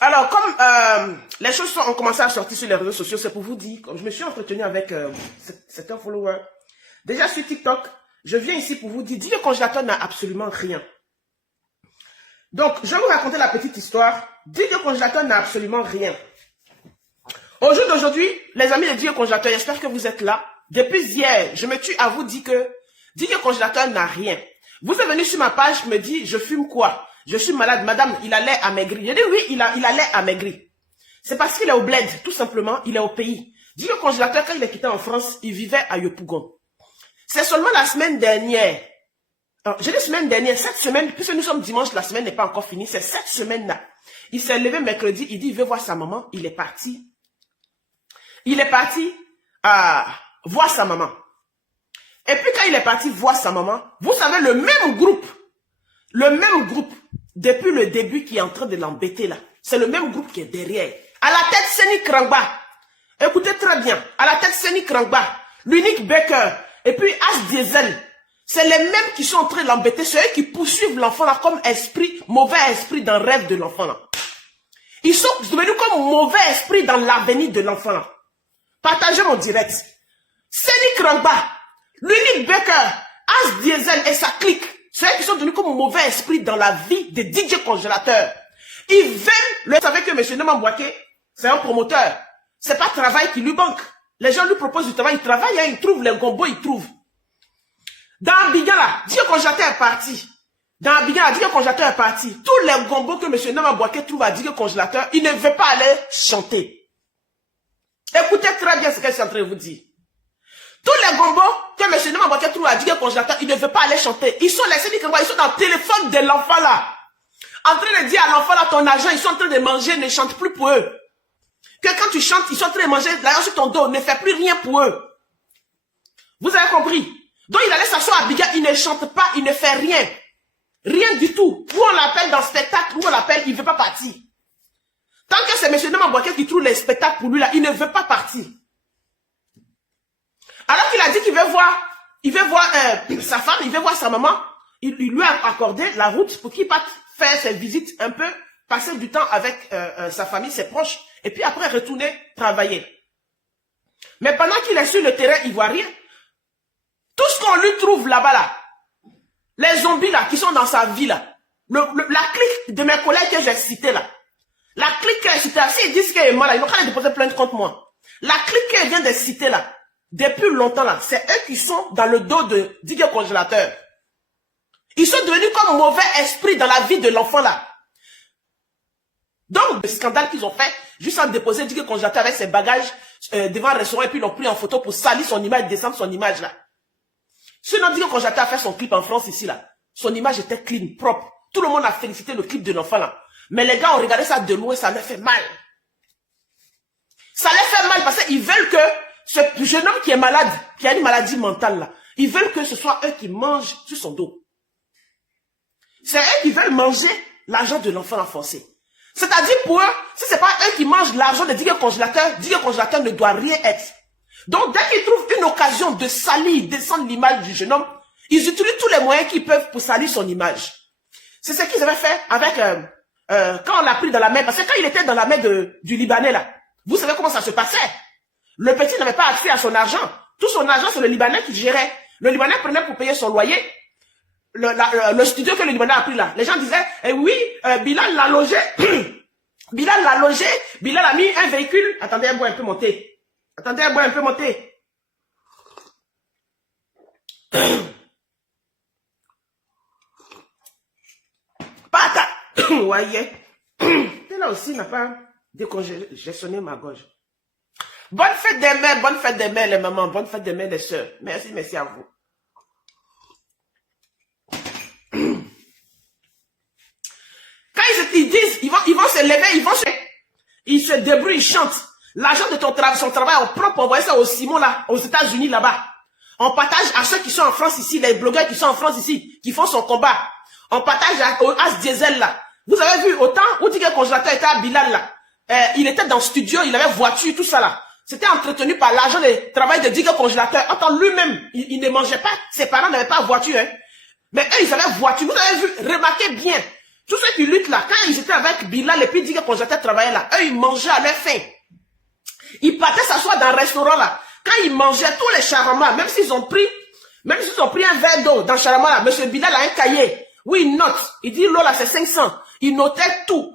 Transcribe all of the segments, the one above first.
Alors, comme les choses ont commencé à sortir sur les réseaux sociaux, c'est pour vous dire, comme je me suis entretenu avec certains followers, déjà sur TikTok, je viens ici pour vous dire, le congélateur n'a absolument rien. Donc, je vais vous raconter la petite histoire. Le congélateur n'a absolument rien. Au jour d'aujourd'hui, les amis de Dieu Congélateur, j'espère que vous êtes là. Depuis hier, je me tue à vous dire que Dieu Congélateur n'a rien. Vous êtes venu sur ma page, me dit, je fume quoi? Je suis malade, madame, il a l'air amaigri. Je dis oui, il a l'air amaigri. C'est parce qu'il est au bled, tout simplement, il est au pays. Dieu Congélateur, quand il est quitté en France, il vivait à Yopougon. C'est seulement la semaine dernière. Je dis semaine dernière, cette semaine, puisque nous sommes dimanche, la semaine n'est pas encore finie, c'est cette semaine-là. Il s'est levé mercredi, il dit, il veut voir sa maman, il est parti. Il est parti voir sa maman. Et puis quand il est parti voir sa maman, vous savez, le même groupe, depuis le début qui est en train de l'embêter là, c'est le même groupe qui est derrière. À la tête, Seni Krangba. Écoutez très bien, à la tête, Seni Krangba, l'unique Baker, et puis H. Diesel. C'est les mêmes qui sont en train de l'embêter, c'est eux qui poursuivent l'enfant là comme esprit, mauvais esprit dans le rêve de l'enfant là. Ils sont devenus comme mauvais esprit dans l'avenir de l'enfant là. Partagez mon direct. Seni Krangba, l'unique Baker, H. Diesel et sa clique, c'est eux qui sont devenus comme mauvais esprit dans la vie des DJ Congélateurs. Ils veulent, vous savez que M. Nemambouaké, c'est un promoteur. C'est pas travail qui lui manque. Les gens lui proposent du travail, il travaille, hein, il trouve les gombos, il trouve. Dans Abidjan là, DJ Congélateur est parti. Dans Abidjan là, DJ Congélateur est parti. Tous les gombos que M. Nemambouaké trouve à DJ Congélateur, il ne veut pas aller chanter. Écoutez très bien ce que je suis en train de vous dire. Tous les gombos que M. Nemambouaké trouve à DJ Congélateur, il ne veut pas aller chanter. Ils sont laissés, ils sont dans le téléphone de l'enfant là. En train de dire à l'enfant là, ton argent, ils sont en train de manger, ne chante plus pour eux. Que quand tu chantes, ils sont en train de manger l'argent sur ton dos, ne fais plus rien pour eux. Vous avez compris? Donc il allait s'asseoir à Abidjan, il ne chante pas, il ne fait rien. Rien du tout. Où on l'appelle dans le spectacle, où on l'appelle, il ne veut pas partir. Tant que c'est M. Nemambouaké qui trouve les spectacles pour lui là, il ne veut pas partir. Alors qu'il a dit qu'il veut voir sa femme, il veut voir sa maman, il lui a accordé la route pour qu'il parte faire ses visites un peu, passer du temps avec sa famille, ses proches, et puis après retourner travailler. Mais pendant qu'il est sur le terrain ivoirien, tout ce qu'on lui trouve là-bas là, les zombies là qui sont dans sa vie là, la clique de mes collègues que j'ai cité là, la clique que j'ai citée là, s'ils disent qu'elle est malade, ils n'ont qu'à déposer plainte contre moi. La clique que je viens de citer là, depuis longtemps là, c'est eux qui sont dans le dos de DJ Congélateur. Ils sont devenus comme mauvais esprit dans la vie de l'enfant là. Donc, le scandale qu'ils ont fait, juste en déposer DJ Congélateur avec ses bagages devant un restaurant et puis ils l'ont pris en photo pour salir son image, descendre son image là. Sinon, DJ Congélateur a fait son clip en France ici là. Son image était clean, propre. Tout le monde a félicité le clip de l'enfant là. Mais les gars ont regardé ça de loin, ça leur fait mal. Ça leur fait mal parce qu'ils veulent que ce jeune homme qui est malade, qui a une maladie mentale là, ils veulent que ce soit eux qui mangent sur son dos. C'est eux qui veulent manger l'argent de l'enfant enfoncé. C'est-à-dire pour eux, si c'est pas eux qui mangent l'argent de DJ Congélateur ne doit rien être. Donc dès qu'ils trouvent une occasion de salir, descendre l'image du jeune homme, ils utilisent tous les moyens qu'ils peuvent pour salir son image. C'est ce qu'ils avaient fait avec quand on l'a pris dans la mer, parce que quand il était dans la mer du Libanais là, vous savez comment ça se passait. Le petit n'avait pas accès à son argent. Tout son argent, c'est le Libanais qui gérait. Le Libanais prenait pour payer son loyer. Le studio que le Libanais a pris là. Les gens disaient, eh oui, Bilal l'a logé. Bilal l'a logé. Bilal a mis un véhicule. Attendez, un bois un peu monté. Attendez, un bois un peu monté. Pata. Voyez. Là aussi n'a pas décongestionné ma gorge. Bonne fête des mères, les mamans, bonne fête des mères, les sœurs. Merci, merci à vous. Quand ils disent, ils vont se lever, ils se débrouillent, ils chantent. L'argent de son travail, on prend pour envoyer ça au Simon là, aux États-Unis là-bas. On partage à ceux qui sont en France ici, les blogueurs qui sont en France ici, qui font son combat. On partage au As Diesel là. Vous avez vu, autant où dit que le congélateur était à Bilal là. Il était dans le studio, il avait voiture, tout ça là. C'était entretenu par l'argent de travail de DJ Congélateur. Attends, lui-même, il ne mangeait pas. Ses parents n'avaient pas de voiture. Hein. Mais eux, ils avaient voiture. Vous avez vu, remarquez bien Tous ceux qui luttent là, quand ils étaient avec Bilal et puis dit que congélateur travaillait là, eux, ils mangeaient à leur faim. Ils partaient s'asseoir dans un restaurant là. Quand ils mangeaient tous les charamas, même s'ils ont pris un verre d'eau dans le charama là, monsieur Bilal a un cahier. Oui, il note. Il dit, l'eau là, c'est 500. Il notait tout.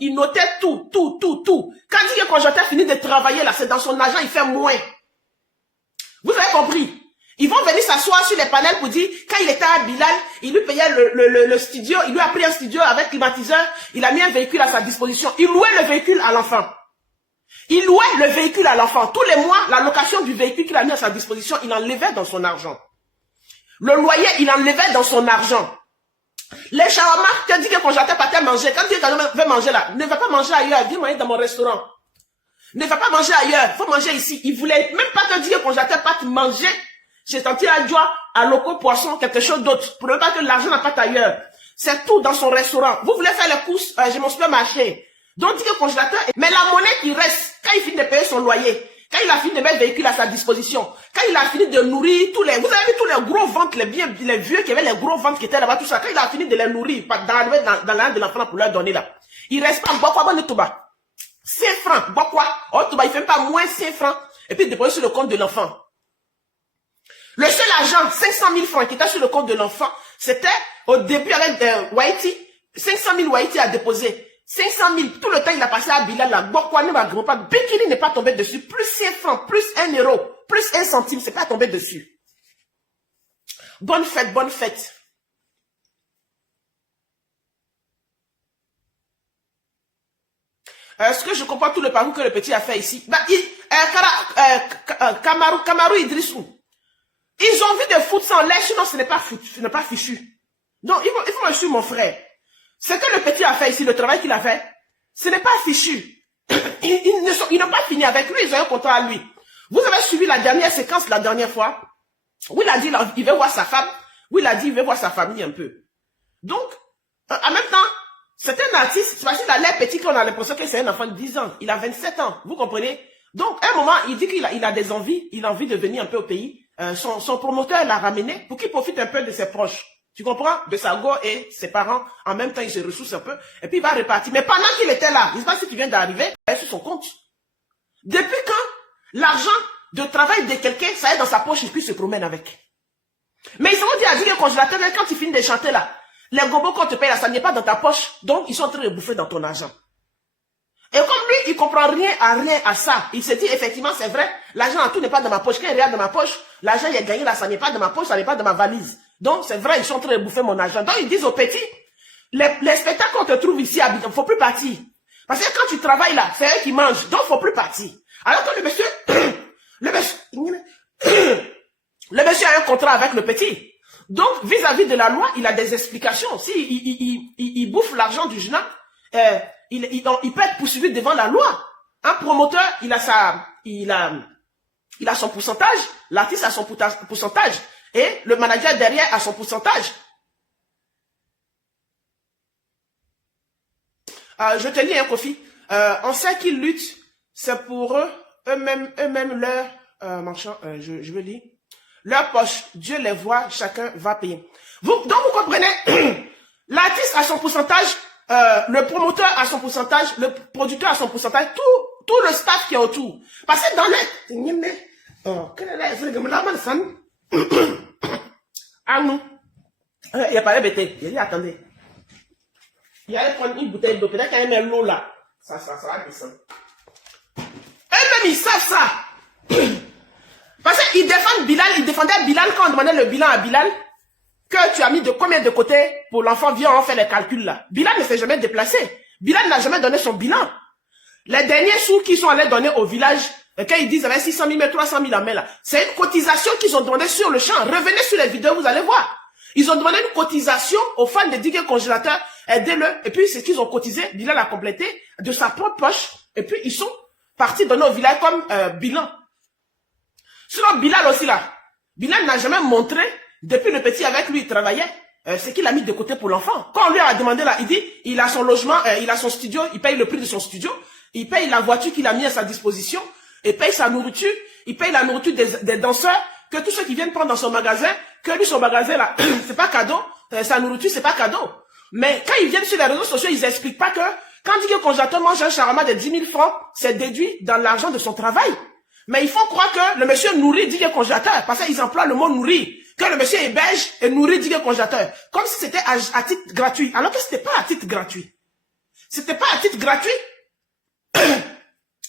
Tout. Quand il dit que congélateur finit de travailler là, c'est dans son argent, il fait moins. Vous avez compris? Ils vont venir s'asseoir sur les panels pour dire, quand il était à Bilal, il lui payait le studio, il lui a pris un studio avec climatiseur, il a mis un véhicule à sa disposition. Il louait le véhicule à l'enfant. Il louait le véhicule à l'enfant. Tous les mois, la location du véhicule qu'il a mis à sa disposition, il enlevait dans son argent. Le loyer, il enlevait dans son argent. Les shawarma, tu as dit que congélateur partait manger. Quand tu veux manger là, ne va pas manger ailleurs, viens manger dans mon restaurant. Ne va pas manger ailleurs, faut manger ici. Il voulait même pas te dire que congélateur parte manger. J'ai senti à joie, à loco, poisson, quelque chose d'autre. Pour ne pas que l'argent n'a pas ailleurs. C'est tout dans son restaurant. Vous voulez faire les courses, j'ai mon supermarché. Donc, dit que congélateur, mais la monnaie qui reste, quand il finit de payer son loyer, quand il a fini de mettre le véhicule à sa disposition, quand il a fini de nourrir tous les, vous avez vu tous les gros ventres, les vieux qui avaient les gros ventres qui étaient là-bas, tout ça, quand il a fini de les nourrir, dans l'âne de l'enfant pour leur donner là, il reste pas, bois quoi, bon, tout bas. 5 francs, bois quoi, oh, tout bas, il fait pas moins 5 francs, et puis déposer sur le compte de l'enfant. Le seul argent, 500 000 francs qui était sur le compte de l'enfant, c'était au début avec Whitey, 500 000 Whitey à déposer. 500 000, tout le temps il a passé à Bilal, là, Bokwa ne va pas, Bikini n'est pas tombé dessus, plus 5 francs, plus 1 euro, plus 1 centime, c'est pas tombé dessus. Bonne fête, bonne fête. Est-ce que je comprends tout le parcours que le petit a fait ici? Bah, Kamaru Idrissou. Ils ont envie de foutre ça en l'air, sinon ce n'est pas fichu. Donc, il faut me suivre mon frère. Ce que le petit a fait ici, le travail qu'il a fait, ce n'est pas fichu. Ils n'ont pas fini avec lui, ils ont un contrat à lui. Vous avez suivi la dernière séquence la dernière fois, où il a dit il veut voir sa femme, où il a dit il veut voir sa famille un peu. Donc, en même temps, c'est un artiste, c'est facile à l'air petit qu'on a l'impression que c'est un enfant de 10 ans. Il a 27 ans, vous comprenez? Donc, à un moment, il dit qu'il a des envies, il a envie de venir un peu au pays. Son promoteur l'a ramené pour qu'il profite un peu de ses proches. Tu comprends? De sa go et ses parents. En même temps, il se ressource un peu. Et puis, il va repartir. Mais pendant qu'il était là, je ne sais pas si tu viens d'arriver, il est sur son compte. Depuis quand l'argent de travail de quelqu'un, ça est dans sa poche et puis il se promène avec. Mais ils ont dit à dire le congélateur, quand il finit de chanter là, les gobos qu'on te paye là, ça n'est pas dans ta poche. Donc, ils sont en train de bouffer dans ton argent. Et comme lui, il comprend rien à ça. Il se dit, effectivement, c'est vrai, l'argent en tout n'est pas dans ma poche. Quand il regarde dans ma poche, l'argent il est gagné là, ça n'est pas dans ma poche, ça n'est pas dans ma valise. Donc, c'est vrai, ils sont en train de bouffer mon argent. Donc, ils disent aux petits, les spectacles qu'on te trouve ici à Abidjan, faut plus partir. Parce que quand tu travailles là, c'est eux qui mangent, donc faut plus partir. Alors que le monsieur, le monsieur a un contrat avec le petit. Donc, vis-à-vis de la loi, il a des explications. Si il bouffe l'argent du jeune, il peut être poursuivi devant la loi. Un promoteur, il a son pourcentage, l'artiste a son pourcentage, et le manager derrière a son pourcentage. Je te lis un Kofi. On sait qu'ils luttent, c'est pour eux-mêmes leur marchand, je veux lire, leur poche. Dieu les voit, chacun va payer. Donc vous comprenez, l'artiste a son pourcentage, le promoteur a son pourcentage, le producteur a son pourcentage, tout le staff qui est autour. Parce que dans les... Ah non. Il n'y a pas de bêtise. Il dit, attendez. Il allait prendre une bouteille d'eau. Peut-être qu'il y a l'eau là. Ça va descendre. Eux-mêmes, ils savent ça. Parce qu'ils défendent Bilal. Ils défendaient Bilal quand on demandait le bilan à Bilal. Que tu as mis de combien de côté pour l'enfant, viens, on fait les calculs là. Bilal ne s'est jamais déplacé. Bilal n'a jamais donné son bilan. Les derniers sous qu'ils sont allés donner au village, quand ils disent avec 600 000, 300 000 en main là, c'est une cotisation qu'ils ont demandé sur le champ. Revenez sur les vidéos, vous allez voir. Ils ont demandé une cotisation aux fans de Digue Congélateur, aidez-le. Et puis, c'est ce qu'ils ont cotisé, Bilal a complété de sa propre poche. Et puis, ils sont partis donner au village comme bilan. Sinon, Bilal aussi là, Bilal n'a jamais montré, depuis le petit avec lui, il travaillait, ce qu'il a mis de côté pour l'enfant. Quand on lui a demandé là, il dit, il a son logement, il a son studio, il paye le prix de son studio, il paye la voiture qu'il a mis à sa disposition, il paye sa nourriture, il paye la nourriture des danseurs, que tous ceux qui viennent prendre dans son magasin, que lui son magasin là, c'est pas cadeau, sa nourriture c'est pas cadeau. Mais quand ils viennent sur les réseaux sociaux, ils n'expliquent pas que quand dit que le congélateur mange un shawarma de 10 000 francs, c'est déduit dans l'argent de son travail. Mais il faut croire que le monsieur nourrit dit que congélateur, parce qu'ils emploient le mot nourrir. Que le monsieur est belge et nourrit dit que congélateur. Comme si c'était à titre gratuit. Alors que c'était pas à titre gratuit. C'était pas à titre gratuit.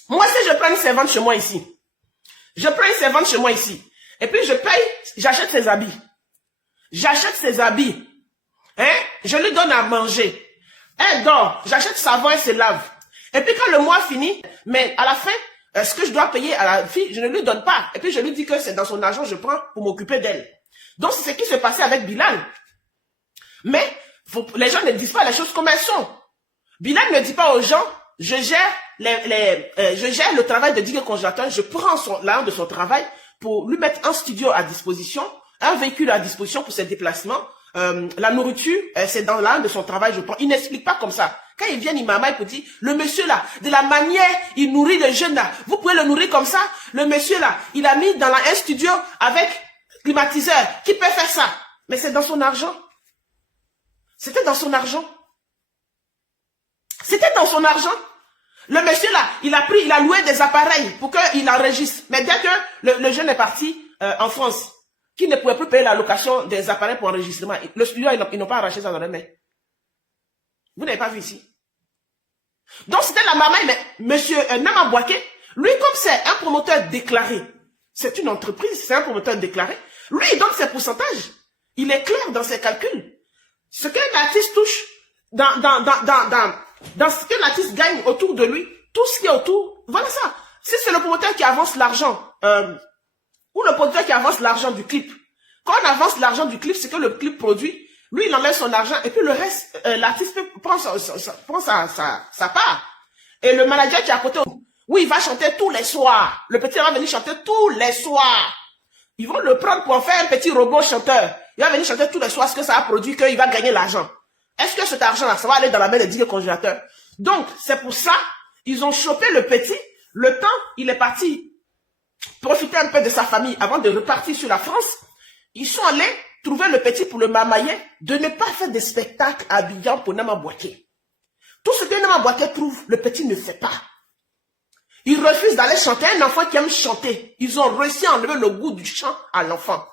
Moi, si je prends une servante chez moi ici, je prends une servante chez moi ici, et puis je paye, j'achète ses habits. J'achète ses habits. Hein? Je lui donne à manger. Elle dort, j'achète savon, elle se lave. Et puis quand le mois finit, mais à la fin, ce que je dois payer à la fille, je ne lui donne pas. Et puis je lui dis que c'est dans son argent, je prends pour m'occuper d'elle. Donc c'est ce qui se passait avec Bilal. Mais les gens ne disent pas les choses comme elles sont. Bilal ne dit pas aux gens, je gère le travail de Digue Congélateur, je prends l'argent de son travail pour lui mettre un studio à disposition, un véhicule à disposition pour ses déplacements. La nourriture, c'est dans l'argent de son travail, je prends. Il n'explique pas comme ça. Quand il vient, il m'amaille pour dire, le monsieur là, de la manière, il nourrit le jeune là, vous pouvez le nourrir comme ça. Le monsieur là, il a mis dans un studio avec climatiseur. Qui peut faire ça? Mais c'est dans son argent. C'était dans son argent. C'était dans son argent. Le monsieur là, il a loué des appareils pour qu'il enregistre. Mais dès que le jeune est parti en France, qui ne pouvait plus payer la location des appareils pour enregistrement, le studio, ils n'ont pas arraché ça dans les mains. Vous n'avez pas vu ici. Donc c'était la maman, mais monsieur Nama Bouaké, lui comme c'est un promoteur déclaré, c'est une entreprise, c'est un promoteur déclaré, lui il donne ses pourcentages. Il est clair dans ses calculs. Ce qu'un artiste touche, dans ce que l'artiste gagne autour de lui, tout ce qui est autour, voilà ça. Si c'est le promoteur qui avance l'argent, ou le producteur qui avance l'argent du clip, quand on avance l'argent du clip, c'est que le clip produit, lui il enlève son argent, et puis le reste, l'artiste prend sa part. Et le manager qui est à côté, oui, il va chanter tous les soirs. Le petit va venir chanter tous les soirs. Ils vont le prendre pour en faire un petit robot chanteur. Il va venir chanter tous les soirs ce que ça a produit, qu'il va gagner l'argent. Est-ce que cet argent-là, ça va aller dans la main des Digue Congélateur? Donc, c'est pour ça, ils ont chopé le petit. Le temps, il est parti profiter un peu de sa famille avant de repartir sur la France. Ils sont allés trouver le petit pour le mamailler, de ne pas faire des spectacles habillants pour Nama Bouaké. Tout ce que Nama Bouaké trouve, le petit ne fait pas. Ils refusent d'aller chanter. Un enfant qui aime chanter. Ils ont réussi à enlever le goût du chant à l'enfant.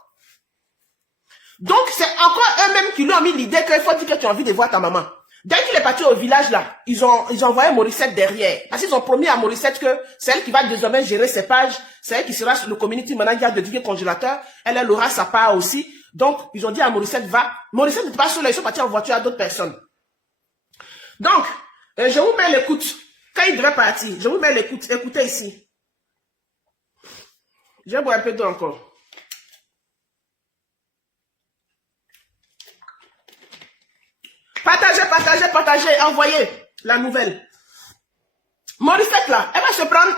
Donc, c'est encore eux-mêmes qui lui ont mis l'idée qu'il faut dire que tu as envie de voir ta maman. Dès qu'il est parti au village, là, ils ont envoyé Morissette derrière. Parce qu'ils ont promis à Morissette que c'est elle qui va désormais gérer ses pages. C'est elle qui sera le community manager de Digue Congélateur. Elle aura sa part aussi. Donc, ils ont dit à Morissette, va. Morissette n'est pas seule, ils sont partis en voiture à d'autres personnes. Donc, je vous mets l'écoute. Quand il devait partir, je vous mets l'écoute. Écoutez ici. Je vais boire un peu d'eau encore. Partagez, envoyez la nouvelle. Morissette là, elle va se prendre...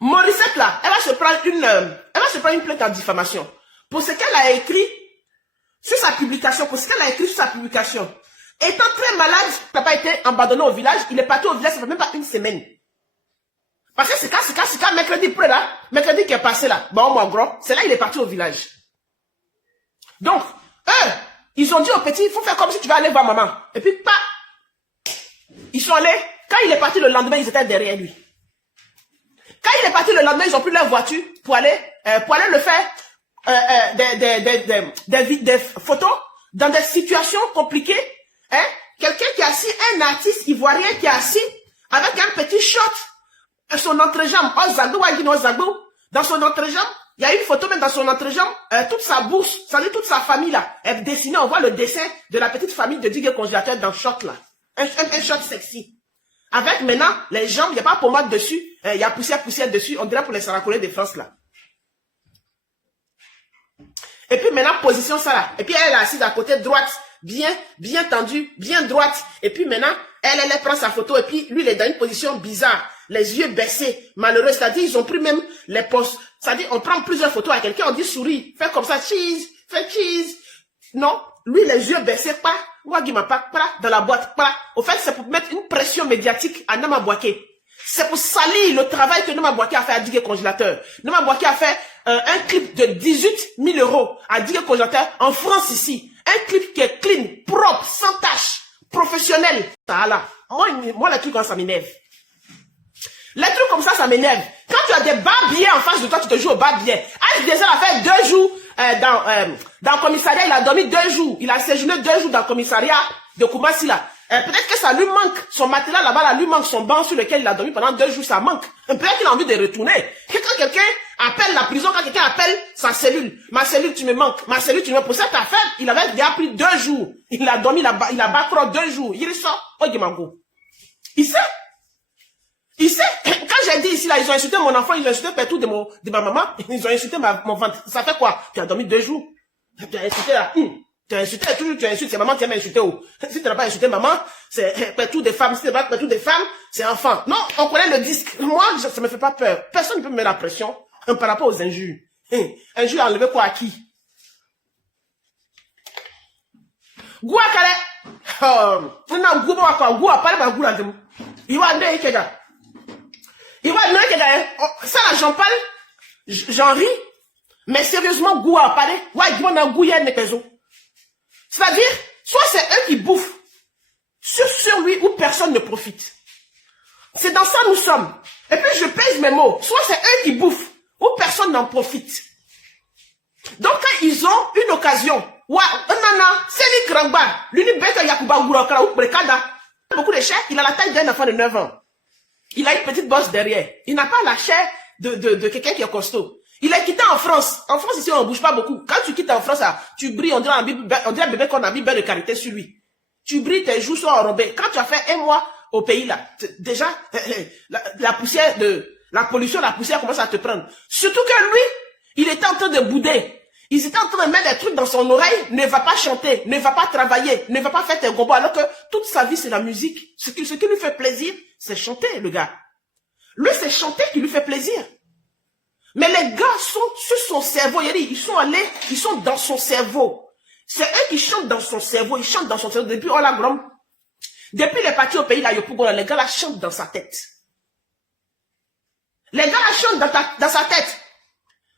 Morissette là, elle va se prendre une plainte en diffamation. Pour ce qu'elle a écrit sur sa publication, Étant très malade, il n'a pas été abandonné au village, il est parti au village, ça fait même pas une semaine. Parce que c'est quand mercredi près là, mercredi qui est passé là, bon, mon gros, c'est là il est parti au village. Donc, eux, ils ont dit au petit, il faut faire comme si tu vas aller voir maman. Et puis, pas. Ils sont allés, quand il est parti le lendemain, ils étaient derrière lui. Quand il est parti le lendemain, ils ont pris leur voiture pour aller le faire des photos dans des situations compliquées. Hein? Quelqu'un qui est assis, un artiste ivoirien qui est assis avec un petit shot, son entrejambe, dans son entrejambe. Il y a une photo même dans son entrejambe, toute sa bourse, ça dit toute sa famille là, est dessinée, on voit le dessin de la petite famille de Digue Congélateur dans le shot là. Un shot sexy. Avec maintenant, les jambes, il n'y a pas de pommade dessus, il y a poussière dessus, on dirait pour les saracolés de France là. Et puis maintenant, position ça là. Et puis elle est assise à côté droite, bien tendue, bien droite. Et puis maintenant, elle prend sa photo et puis lui, il est dans une position bizarre. Les yeux baissés, malheureux. C'est-à-dire, ils ont pris même les postes. C'est-à-dire, on prend plusieurs photos à quelqu'un, on dit souris, fais comme ça, cheese, fais cheese. Non, lui, les yeux baissés, pas, dans la boîte, pas. Au fait, c'est pour mettre une pression médiatique à Nama Bouaké. C'est pour salir le travail que Nema Bouaké a fait à Digué Congélateur. Nema Bouaké a fait un clip de 18 000 € à Digué Congélateur en France ici. Un clip qui est clean, propre, sans tache, professionnel. Ça là. Moi, les trucs, ça m'énerve. Les trucs comme ça m'énerve. Quand tu as des barbiers en face de toi, tu te joues au barbier. H. Diesel a fait 2 jours dans le commissariat. Il a dormi 2 jours. Il a séjourné 2 jours dans le commissariat de Koumassi là. Peut-être que ça lui manque. Son matelas là-bas, là, lui manque son banc sur lequel il a dormi pendant 2 jours. Ça manque. Peut-être qu'il a envie de retourner. Quand quelqu'un appelle la prison, quand quelqu'un appelle sa cellule. Ma cellule, tu me manques. Ma cellule, tu me manques. Pour cette affaire, il avait déjà pris 2 jours. Il a dormi là-bas. Il a bacro 2 jours. Il sort. Oh, Dimango. Il sait. Il sait, quand j'ai dit ici, là, ils ont insulté mon enfant, ils ont insulté partout de ma maman, ils ont insulté mon ventre. Ça fait quoi? Tu as dormi 2 jours. Tu as insulté là. Tu as insulté, toujours tu as insulté. C'est maman qui m'a insulté. Oh. Si tu n'as pas insulté maman, c'est partout des femmes. Si tu n'as pas partout des femmes, c'est enfant. Non, on connaît le disque. Moi, ça me fait pas peur. Personne ne peut me mettre la pression par rapport aux injures. Injures enlevé quoi à qui? Goua kale. Non, goua quoi? Goua, pas le goua là. Il va aller, Kega. Il va aller, Kega. Ça là, j'en parle. J'en ris. Mais sérieusement, goua, parler. Ouais, il va gouiller une maison. C'est-à-dire, soit c'est eux qui bouffent sur lui où personne ne profite. C'est dans ça nous sommes. Et puis je pèse mes mots. Soit c'est eux qui bouffent où personne n'en profite. Donc quand ils ont une occasion, ouais, nana, c'est les Krangba, l'unibeka Yakuba Gourakara ou Brekada, beaucoup de chair, il a la taille d'un enfant de 9 ans. Il a une petite bosse derrière. Il n'a pas la chair de quelqu'un qui est costaud. Il est quitté en France. En France, ici, on ne bouge pas beaucoup. Quand tu quittes en France, tu brilles, on dirait un bébé qu'on a mis beurre de karité sur lui. Tu brilles, tes joues sont enrobées. Quand tu as fait 1 mois au pays, là, déjà, la poussière la pollution, la poussière commence à te prendre. Surtout que lui, il était en train de bouder. Ils étaient en train de mettre des trucs dans son oreille. Ne va pas chanter, ne va pas travailler, ne va pas faire tes combats. Alors que toute sa vie, c'est la musique. Ce qui lui fait plaisir, c'est chanter, le gars. Lui, c'est chanter qui lui fait plaisir. Mais les gars sont sur son cerveau. Ils sont allés, ils sont dans son cerveau. C'est eux qui chantent dans son cerveau. Ils chantent dans son cerveau. Depuis, depuis les partis au pays, là, les gars là chantent dans sa tête. Les gars là chantent dans sa tête.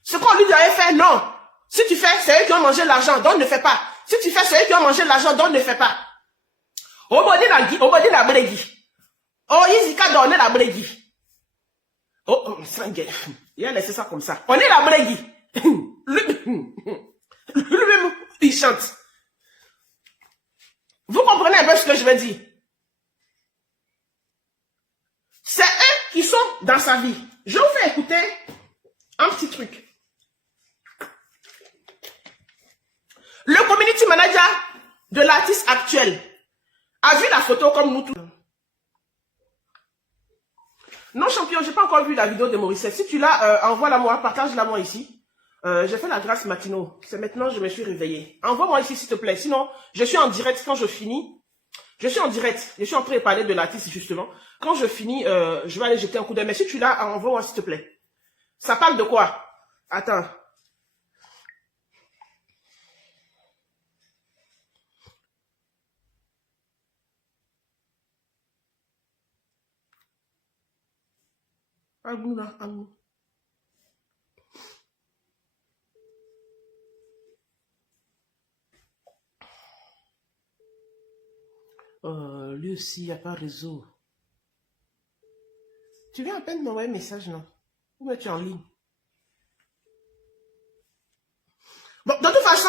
Ce qu'on lui avait fait, non. Si tu fais, c'est eux qui ont mangé l'argent, donc ne fais pas. Si tu fais, c'est eux qui ont mangé l'argent, donc ne fais pas. Obodi la bregi. Oh, Izika donne la bregi. Oh, sangue. Il a laissé ça comme ça. On est la brégui. Lui-même, il chante. Vous comprenez un peu ce que je veux dire? C'est eux qui sont dans sa vie. Je vous fais écouter un petit truc. Le community manager de l'artiste actuel a vu la photo comme nous tous. Non, champion, j'ai pas encore vu la vidéo de Maurice. Si tu l'as, envoie-la moi, partage-la moi ici. J'ai fait la grâce matinaux. C'est maintenant je me suis réveillé. Envoie-moi ici, s'il te plaît. Sinon, je suis en direct quand je finis. Je suis en direct. Je suis en train de parler de l'artiste, justement. Quand je finis, je vais aller jeter un coup d'œil. Mais si tu l'as, envoie-moi, s'il te plaît. Ça parle de quoi? Attends. Lui aussi, il n'y a pas réseau. Tu viens à peine de m'envoyer un message, non? Ou mais tu es en ligne? Bon, de toute façon,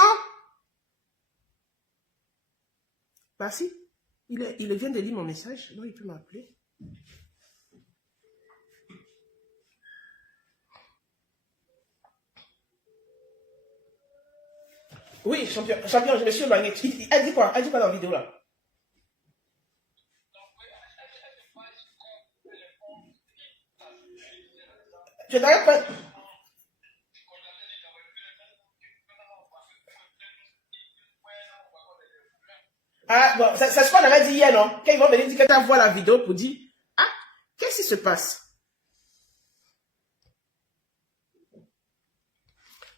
bah si, il vient de lire mon message, donc il peut m'appeler. Oui, champion, je me suis éloigné. Elle dit quoi? Elle dit quoi dans la vidéo là? Je n'arrive pas. Ah, bon, c'est ce qu'on avait dit hier, non? Quand ils vont venir dire que tu vois la vidéo pour dire, ah, qu'est-ce qui se passe?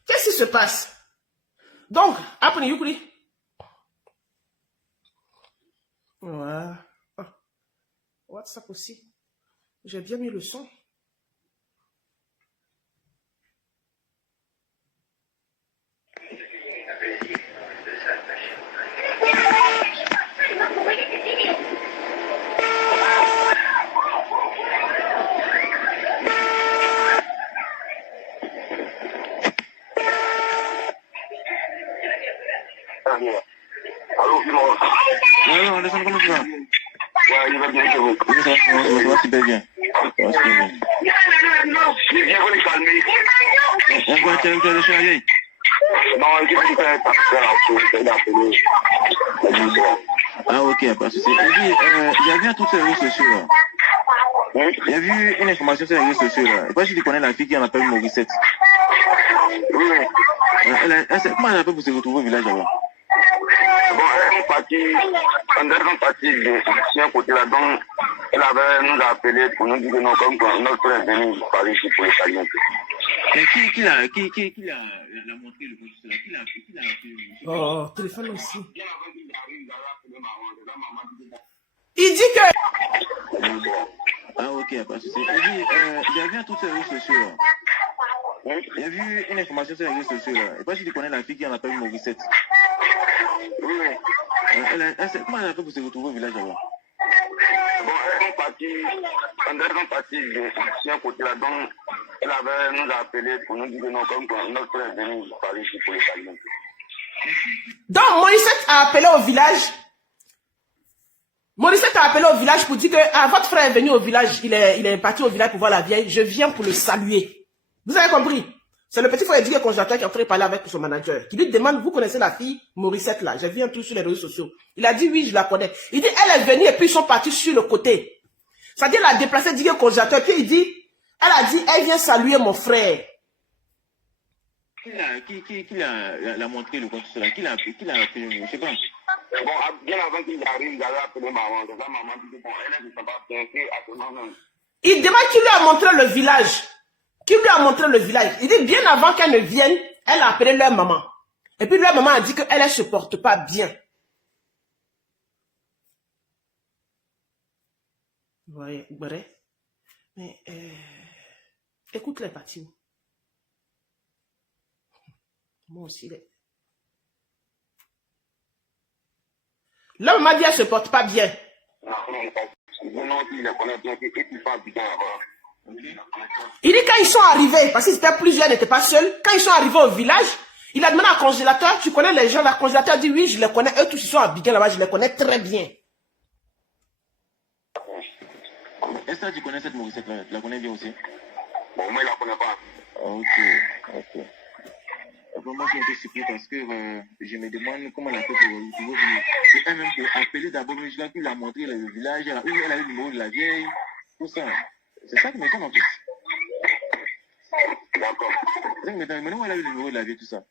Qu'est-ce qui se passe? Donc, après Yukuri. Voilà. WhatsApp aussi. J'ai bien mis le son. Allô, Simon. Ouais, Anderson, comment tu vas? Ouais, il va bien que vous. Oui, ça va super bien. Ça va super bien. Mais viens vous les calmer. Pourquoi tu as laissé la vieille? Non, il faut faire appeler. Ah, ok, pas de souci. J'ai vu tous ces réseaux sociaux là. J'ai vu une information sur les réseaux sociaux là. Je sais pas si tu connais la fille qui en appelle Morissette. Oui. Comment elle a fait pour se retrouver au village là-bas? Bon, elle est partie, quand elle est partie de ce côté-là, donc elle avait nous appelé pour nous dire que non, comme notre frère est venu par ici pour les saluer. Mais qui l'a montré le compte là? Qui l'a fait? Oh, téléphone aussi. Il dit que... Ah, ok, pas de souci. J'ai vu tous ces réseaux sociaux là. J'ai vu une information sur les réseaux sociaux là. Je sais pas si tu connais la fille qui en appelle Morissette. Oui. Comment elle a fait pour se retrouver au village là-bas? Bon, elle est partie, quand elle est partie de ce côté-là, donc elle avait nous appelé pour nous dire que non, comme notre frère est venu par ici pour les saluer. Donc, Morissette a appelé au village. Morissette a appelé au village pour dire que votre frère est venu au village, il est parti au village pour voir la vieille, je viens pour le saluer. Vous avez compris? C'est le petit frère Edgar Congélateur qui est en train de parler avec son manager, qui lui demande, vous connaissez la fille Morissette là? J'ai vu un truc sur les réseaux sociaux. Il a dit, oui, je la connais. Il dit, elle est venue et puis ils sont partis sur le côté. C'est-à-dire, elle a déplacé Edgar Congélateur, puis il dit, elle a dit, elle vient saluer mon frère. Qui l'a montré le compte là? Qui l'a fait? Je sais pas. Bon, bien avant qu'il arrive, j'avais appelé maman. Donc, maman dit que bon, elle ne s'est pas pincée à ce moment. Il demande qui lui a montré le village. Qui lui a montré le village? Il dit, bien avant qu'elle ne vienne, elle a appelé leur maman. Et puis leur maman a dit qu'elle ne se porte pas bien. Vous voyez, vrai? Mais, écoute les parties. Moi aussi, l'homme m'a dit qu'elle ne se porte pas bien. Non, il les connaît bien, et qu'il parle bien là-bas. Il dit quand ils sont arrivés, parce qu'ils étaient plusieurs, ils n'étaient pas seuls, quand ils sont arrivés au village, il a demandé à Congélateur, tu connais les gens, la Congélateur dit oui, je les connais, eux tous ils sont à Biguin là-bas, je les connais très bien. Est-ce que tu connais cette Morissette là? Tu la connais bien aussi? Bon, moi, il ne la connaît pas. Ok. Moi, je suis un peu surpris parce que je me demande comment elle a fait pour retrouver. C'est elle-même pour appeler d'abord, mais je lui a montré le village, où elle a eu le numéro de la vieille, tout ça. C'est ça qui m'étonne en fait. D'accord. C'est ça qui m'étonne. Maintenant, où elle a eu le numéro de la vieille, tout ça.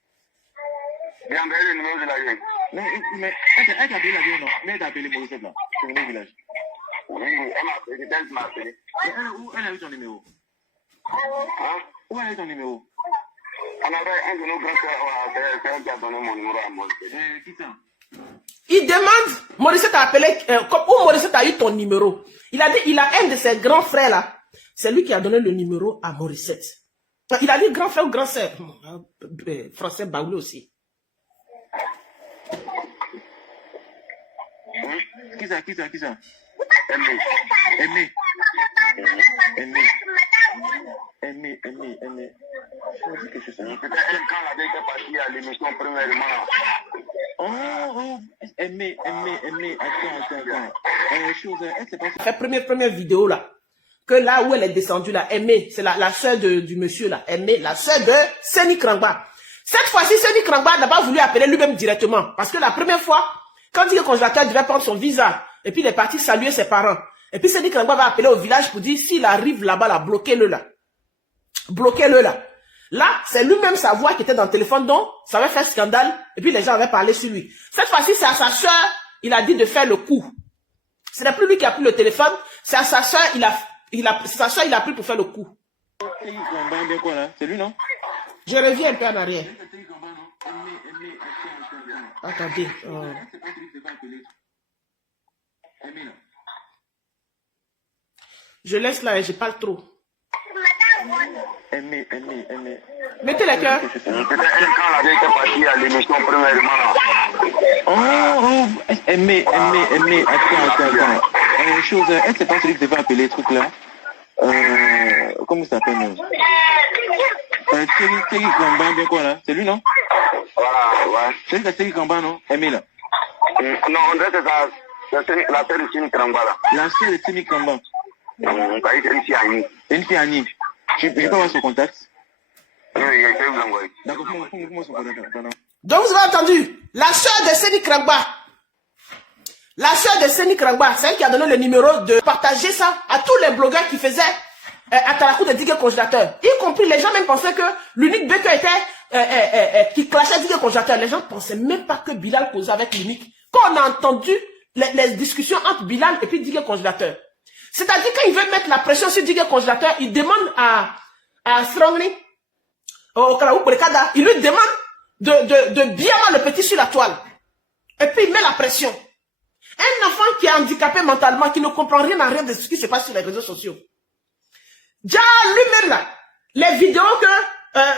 Bien, le numéro de la vieille. Mais elle t'a appelé la vieille, non? Mais elle t'a appelé Morissette là, c'est le village. Oui, elle m'a appelé, elle m'a appelé. Où elle a eu ton numéro? Hein? Où elle a eu ton numéro? On avait un de nos grands frères qui a donné mon numéro à moi. Qui ça? Il demande, Morissette a appelé, où Morissette a eu ton numéro? Il a dit, il a un de ses grands frères là. C'est lui qui a donné le numéro à Morissette. Il a dit grand frère ou grand sœur. Français Baoulé aussi. Qui ça? Aimé. Je dis quelque chose. Peut-être quand la vieille était partie à l'émission premièrement. Oh, Aimé. Attends. Elle s'est passée. Fait première vidéo là. Que là où elle est descendue là, Aimé, c'est la soeur du monsieur là, Aimé, la soeur de Seni Krangba. Cette fois-ci, Seni Krangba n'a pas voulu appeler lui-même directement. Parce que la première fois, quand il dit que le congélateur devait prendre son visa, et puis il est parti saluer ses parents. Et puis Seni Krangba va appeler au village pour dire, s'il arrive là-bas, là, bloquez-le là. Bloquez-le là. Là, c'est lui-même sa voix qui était dans le téléphone, donc ça avait fait scandale, et puis les gens avaient parlé sur lui. Cette fois-ci, c'est à sa soeur, il a dit de faire le coup. Ce n'est plus lui qui a pris le téléphone, c'est à sa soeur, sa soeur, il a pris pour faire le coup. C'est lui, non? Je reviens un peu en arrière. Attendez. Je laisse là et je parle trop. Aimé. Mettez les cœurs. Peut-être quand la vieille était partie à l'émission premièrement là. Aimé. Attends. Chose, est-ce que c'est pas celui qui devait appeler le truc là? Comment ça s'appelle même? Thierry Kamba, bien quoi là? C'est lui, non? Voilà, ouais. C'est lui qui a Thierry Kamba, non? Aimé là. Non, on dirait que c'est la sœur de Sini Kramba là. La sœur de Thierry Kamba. C'est une fille Annie. C'est une fille Annie. Je peux avoir son contact? Oui, je vais vous l'envoyer. D'accord, comment son contact? Attends. Donc vous avez entendu, la sœur de Seni Krangba. La sœur de Seni Krangba, c'est elle qui a donné le numéro de partager ça à tous les blogueurs qui faisaient à Tarakou de Digue Congélateur. Y compris les gens même pensaient que l'unique Beka était qui clashait Digue Congélateur. Les gens pensaient même pas que Bilal causait avec l'unique. Quand on a entendu les discussions entre Bilal et puis Digue Congélateur. C'est-à-dire quand il veut mettre la pression sur Digue Congélateur, il demande à Strongly, au Kalaou Brekada, il lui demande de bien mettre le petit sur la toile. Et puis il met la pression. Un enfant qui est handicapé mentalement, qui ne comprend rien à rien de ce qui se passe sur les réseaux sociaux. Déjà lui-même là, les vidéos que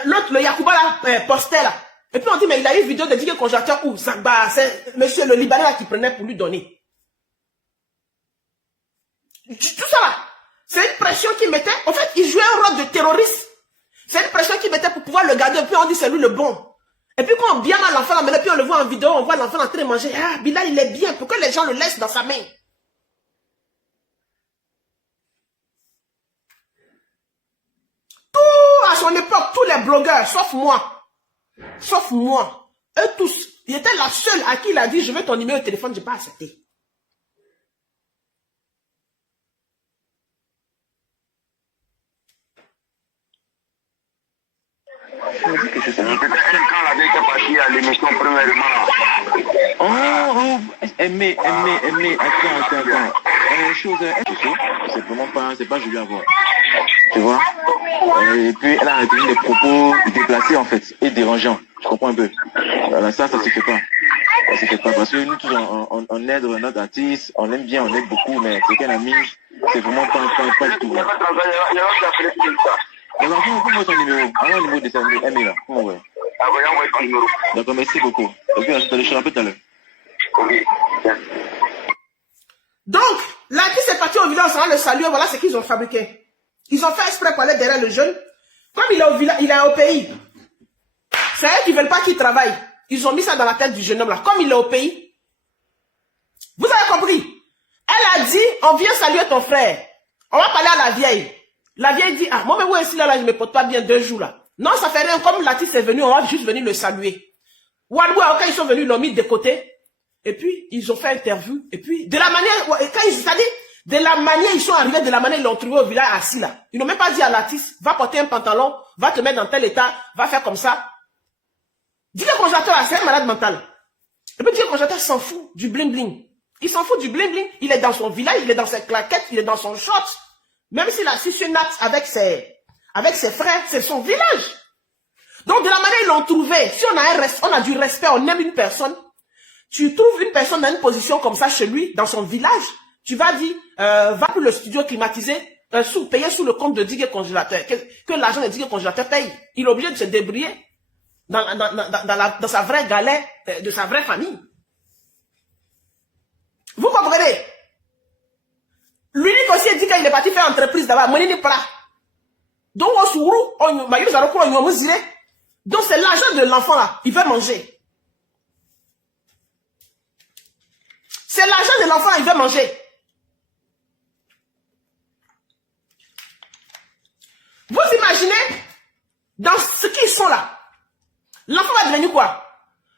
l'autre, le Yacouba là, postait là. Et puis on dit, mais il a eu une vidéo de Digue Congélateur où Zagba, c'est monsieur le Libanais là qui prenait pour lui donner. Tout ça là, c'est une pression qu'il mettait. En fait, il jouait un rôle de terroriste. C'est une pression qu'il mettait pour pouvoir le garder. Et puis on dit, c'est lui le bon. Et puis quand on bien mal l'enfant, là, puis on le voit en vidéo, on voit l'enfant en train de manger. Ah, Bilal, il est bien. Pourquoi les gens le laissent dans sa main? Tout à son époque, tous les blogueurs, sauf moi, eux tous, il était la seule à qui il a dit, je veux ton numéro de téléphone, je n'ai pas accepté. Peut-être quand la vieille était partie à l'émission premièrement là. Aimé. Attends. Chose, c'est vraiment pas, c'est pas joli à voir. Tu vois? Et puis, elle a tenu des propos déplacés, en fait, et dérangeants. Tu comprends un peu? Voilà, ça se fait pas. Ça se fait pas. Parce que nous tous, on aide notre artiste, on l'aime bien, on aide beaucoup, mais c'est qu'elle a mis, c'est vraiment pas du tout. D'accord, comment ton numéro? Alors, le numéro de sa Aimé là. Comment ouais? Ah, oui, envoyez ton numéro. D'accord, merci beaucoup. Et puis, je te le rappelle tout à l'heure. Ok. Donc, l'artiste est parti au village, on va le saluer, voilà ce qu'ils ont fabriqué. Ils ont fait exprès pour aller derrière le jeune. Comme il est au village, il est au pays. C'est eux qui ne veulent pas qu'il travaille. Ils ont mis ça dans la tête du jeune homme là. Comme il est au pays. Vous avez compris? Elle a dit, on vient saluer ton frère. On va parler à la vieille. La vieille dit, ah, moi, mais ouais, ici, là, je me porte pas bien 2 jours, là. Non, ça fait rien. Comme l'artiste est venu, on va juste venir le saluer. Ouadoué, quand ils sont venus, ils l'ont mis de côté. Et puis, ils ont fait interview. Et puis, de la manière, c'est-à-dire, de la manière, ils sont arrivés, de la manière, ils l'ont trouvé au village assis, là. Ils n'ont même pas dit à l'artiste, va porter un pantalon, va te mettre dans tel état, va faire comme ça. Digue Congélateur, c'est un malade mental. Et puis, Digue Congélateur s'en fout du bling-bling. Il s'en fout du bling-bling. Il est dans son village, il est dans ses claquettes, il est dans son short. Même s'il a assis Nat avec ses frères, c'est son village. Donc, de la manière ils l'ont trouvé, si on a du respect, on aime une personne, tu trouves une personne dans une position comme ça chez lui, dans son village, tu vas dire, va pour le studio climatisé, payer sous le compte de Digue Congélateur, que l'argent de Digue Congélateur paye. Il est obligé de se débrouiller dans sa vraie galère, de sa vraie famille. Vous comprenez? L'unique aussi dit qu'il est parti faire entreprise d'abord, Monini Pra. Donc, donc c'est l'argent de l'enfant là, il veut manger. C'est l'argent de l'enfant, il veut manger. Vous imaginez, dans ce qu'ils sont là, l'enfant va devenir quoi?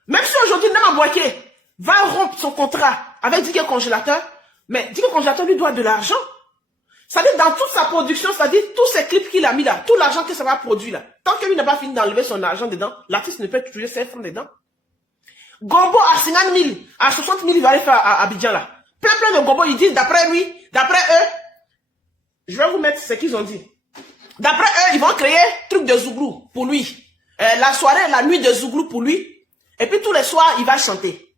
Même si aujourd'hui, Nama Boaké va rompre son contrat avec Digue Congélateur, mais Digue Congélateur lui doit de l'argent. C'est-à-dire, dans toute sa production, c'est-à-dire, tous ces clips qu'il a mis là, tout l'argent que ça va produire là, tant que lui n'a pas fini d'enlever son argent dedans, l'artiste ne peut toujours ses francs dedans. Gombo à 50 000, à 60 000, il va aller faire à Abidjan là. Plein de Gombo, ils disent, d'après lui, d'après eux, je vais vous mettre ce qu'ils ont dit. D'après eux, ils vont créer truc de Zouglou pour lui. La soirée, la nuit de Zouglou pour lui. Et puis tous les soirs, il va chanter.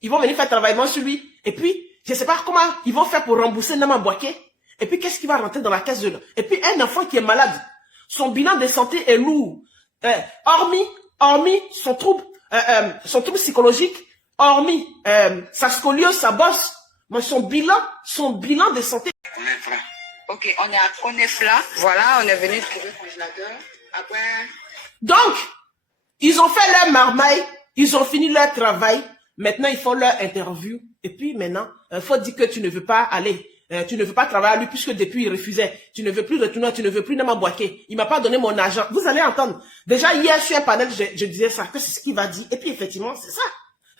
Ils vont venir faire travaillement sur lui. Et puis, je ne sais pas comment ils vont faire pour rembourser Nama Boaké. Et puis, qu'est-ce qui va rentrer dans la caisse de... Et puis, un enfant qui est malade, son bilan de santé est lourd. Hormis son trouble psychologique, hormis sa scoliose, sa bosse, mais son bilan de santé. Ok, on est à Konefla. Voilà, on est venu trouver le congélateur. Après... Donc, ils ont fait leur marmaille, ils ont fini leur travail. Maintenant, ils font leur interview. Et puis maintenant, il faut dire que tu ne veux pas aller. Tu ne veux pas travailler à lui puisque depuis il refusait. Tu ne veux plus retourner, tu ne veux plus ne m'emboîter. Il m'a pas donné mon argent. Vous allez entendre. Déjà hier sur un panel, je disais ça, que c'est ce qu'il va dire. Et puis effectivement, c'est ça.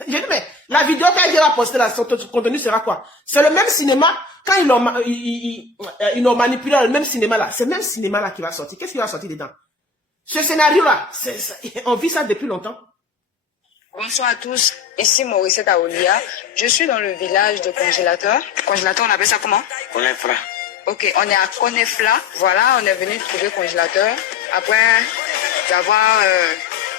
J'ai dit, mais la vidéo qu'il va poster là, son contenu sera quoi? C'est le même cinéma. Quand ils l'ont manipulé dans le même cinéma là, c'est le même cinéma là qui va sortir. Qu'est-ce qui va sortir dedans? Ce scénario là, on vit ça depuis longtemps. Bonsoir à tous, ici Morissette Aolia. Je suis dans le village de congélateur. Congélateur, on appelle ça comment? Konefla. Ok, on est à Konefla. Voilà, on est venu trouver le congélateur. Après d'avoir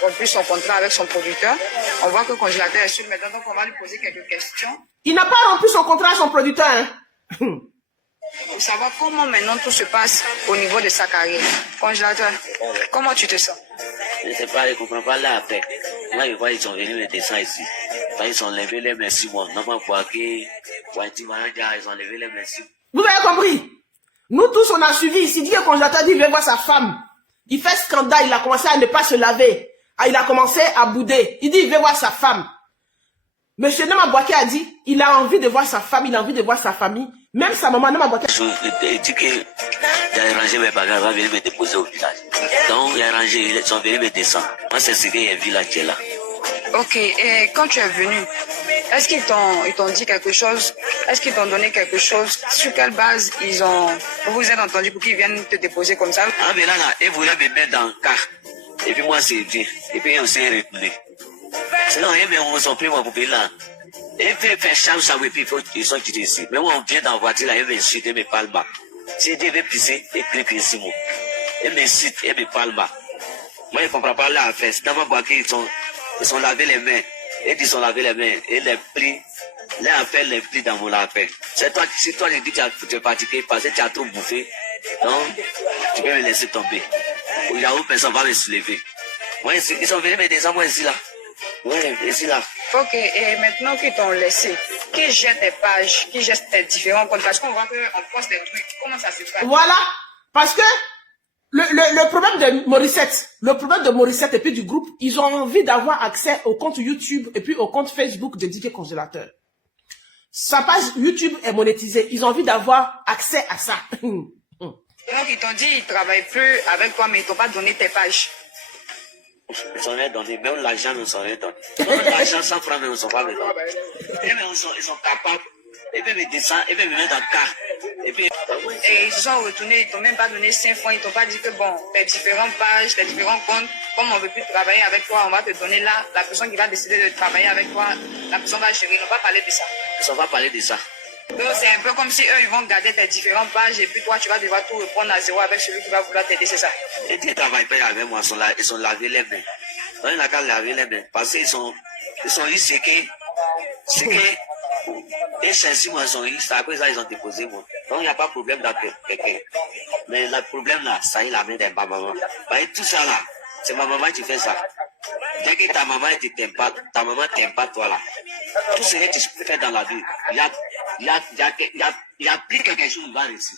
rompu son contrat avec son producteur, on voit que le congélateur est sûr maintenant, donc on va lui poser quelques questions. Il n'a pas rompu son contrat à son producteur, hein? Pour savoir comment maintenant tout se passe au niveau de sa carrière. Congélateur, comment tu te sens? Je ne sais pas, je ne comprends pas là après. Moi, je vois, ils sont venus me descendre ici. Quand ils ont levé les mains sur moi. Non, moi, ils ont levé les mains sur moi. Vous avez compris? Nous tous, on a suivi ici. Dit que le congélateur dit, il veut voir sa femme. Il fait scandale, il a commencé à ne pas se laver. Il a commencé à bouder. Il dit, il veut voir sa femme. Monsieur Nema Bouaké a dit, il a envie de voir sa femme, il a envie de voir sa famille. Même sa maman, Nema Bouaké. Il dit que j'ai rangé mes bagages, il va venir me déposer au village. Donc, il a rangé, ils sont venus me descendre. Moi, c'est ce qu'il y a un village qui est là. Ok, et quand tu es venu, est-ce qu'ils t'ont dit quelque chose? Est-ce qu'ils t'ont donné quelque chose? Sur quelle base vous vous êtes entendu pour qu'ils viennent te déposer comme ça? Ah, mais là, ils voulaient me mettre dans le car. Et puis moi, c'est bien. Et puis, on s'est retourné. Sinon, on s'en pris moi pour payer là. Et puis, faire charge, ça, et puis, ils sont quittés ici. Mais moi, on vient dans la voiture là, ils m'insultent, ils me parlent bas. Si Dieu veut pisser, ils cliquent ici, moi. Ils m'insultent, ils me parlent bas. Moi, je ne comprends pas là, en fait. C'est dans ma boîte qu'ils sont lavé les mains. Et ils sont lavé les mains. Et les plis, là, en fait, les plis dans mon affaire. C'est toi, si toi, je dis que tu es fatigué parce que tu as trop bouffé. Donc, tu peux me laisser tomber. Il y a autre personne va me soulever. Moi, ils sont venus me descendre, moi, ici, là. Ouais, ici, là. Ok, et maintenant qu'ils t'ont laissé, qui jette tes pages, qui jette tes différents comptes? Parce qu'on voit qu'on poste des trucs. Comment ça se passe? Voilà. Parce que le problème de Morissette et puis du groupe, ils ont envie d'avoir accès au compte YouTube et puis au compte Facebook de DJ Congélateur. Sa page YouTube est monétisée. Ils ont envie d'avoir accès à ça. Donc ils t'ont dit ils ne travaillent plus avec toi, mais ils ne t'ont pas donné tes pages. Ils sont rien donné, même l'argent ne sont rien donné. L'argent 100 francs, mais ils ne sont pas me donner. Ils sont capables, ils peuvent me descendre, ils peuvent me mettre dans le car. Et ils se sont retournés, ils ne t'ont même pas donné 5 francs, ils ne t'ont pas dit que bon, tes différentes pages, tes différents comptes, comme on ne veut plus travailler avec toi, on va te donner là, la personne qui va décider de travailler avec toi, la personne va gérer, ils n'ont pas parlé de ça. Ils ne sont pas parlé de ça. Donc c'est un peu comme si eux ils vont garder tes différentes pages et puis toi tu vas devoir tout reprendre à zéro avec celui qui va vouloir t'aider, c'est ça? Et ils ne travaillent pas avec moi, ils sont lavé les mains. Donc ils n'ont qu'à laver les mains parce qu'ils sont ici, c'est que et chez moi ils sont ici, après ça ils ont déposé moi. Donc il n'y a pas de problème dans quelqu'un. Mais le problème là, ça y est la main de ma maman. Et tout ça là, c'est ma maman qui fait ça. Dès que ta maman ne t'aime pas, ta maman ne t'aime pas toi là. Tout ce que tu fais dans la vie, il y a plus quelque chose qui va réussir.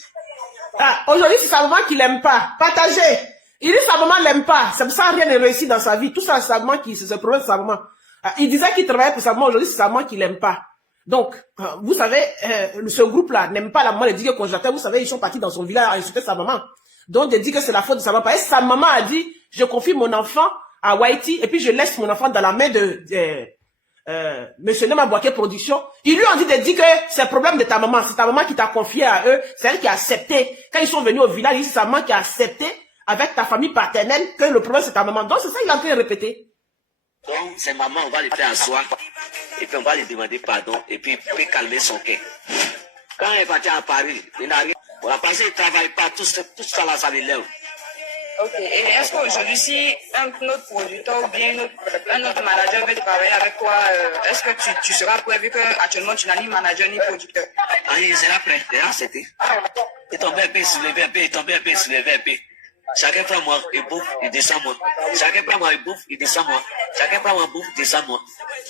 Ah, aujourd'hui, c'est sa maman qui l'aime pas. Partagez. Il dit sa maman l'aime pas. C'est pour ça rien n'est réussi dans sa vie. Tout ça, c'est sa maman c'est le problème de sa maman. Il disait qu'il travaillait pour sa maman. Aujourd'hui, c'est sa maman qui l'aime pas. Donc, vous savez, ce groupe-là n'aime pas la maman de DJ Congélateur. Vous savez, ils sont partis dans son village à insulter sa maman. Donc, il dit que c'est la faute de sa maman. Parce que sa maman a dit, je confie mon enfant à Whitey et puis je laisse mon enfant dans la main de Monsieur Nema Bouaké Production. Ils lui ont dit de dire que c'est le problème de ta maman. C'est ta maman qui t'a confié à eux. C'est elle qui a accepté. Quand ils sont venus au village, c'est sa maman qui a accepté avec ta famille paternelle que le problème c'est ta maman. Donc, c'est ça qu'il est en train de répéter. Donc, c'est maman, on va le faire asseoir. Et puis, on va lui demander pardon. Et puis, il peut calmer son cœur. Quand elle est partie à Paris, il n'a rien. On a passé, il ne travaille pas. Tout ça là, ça l'élève. Ok. Et est-ce qu'aujourd'hui, si un autre producteur ou bien un autre manager veut travailler avec toi, est-ce que tu seras prêt vu qu'actuellement tu n'as ni manager ni producteur? Ah, il sera prêt, il sera accepté. Il tombe un peu, soulevé un peu, il tombe un peu, soulevé un peu. Chacun prend moi, il bouffe, il descend moi. Chacun prend moi, il bouffe, il descend moi. Chacun prend moi, bouffe, il descend moi.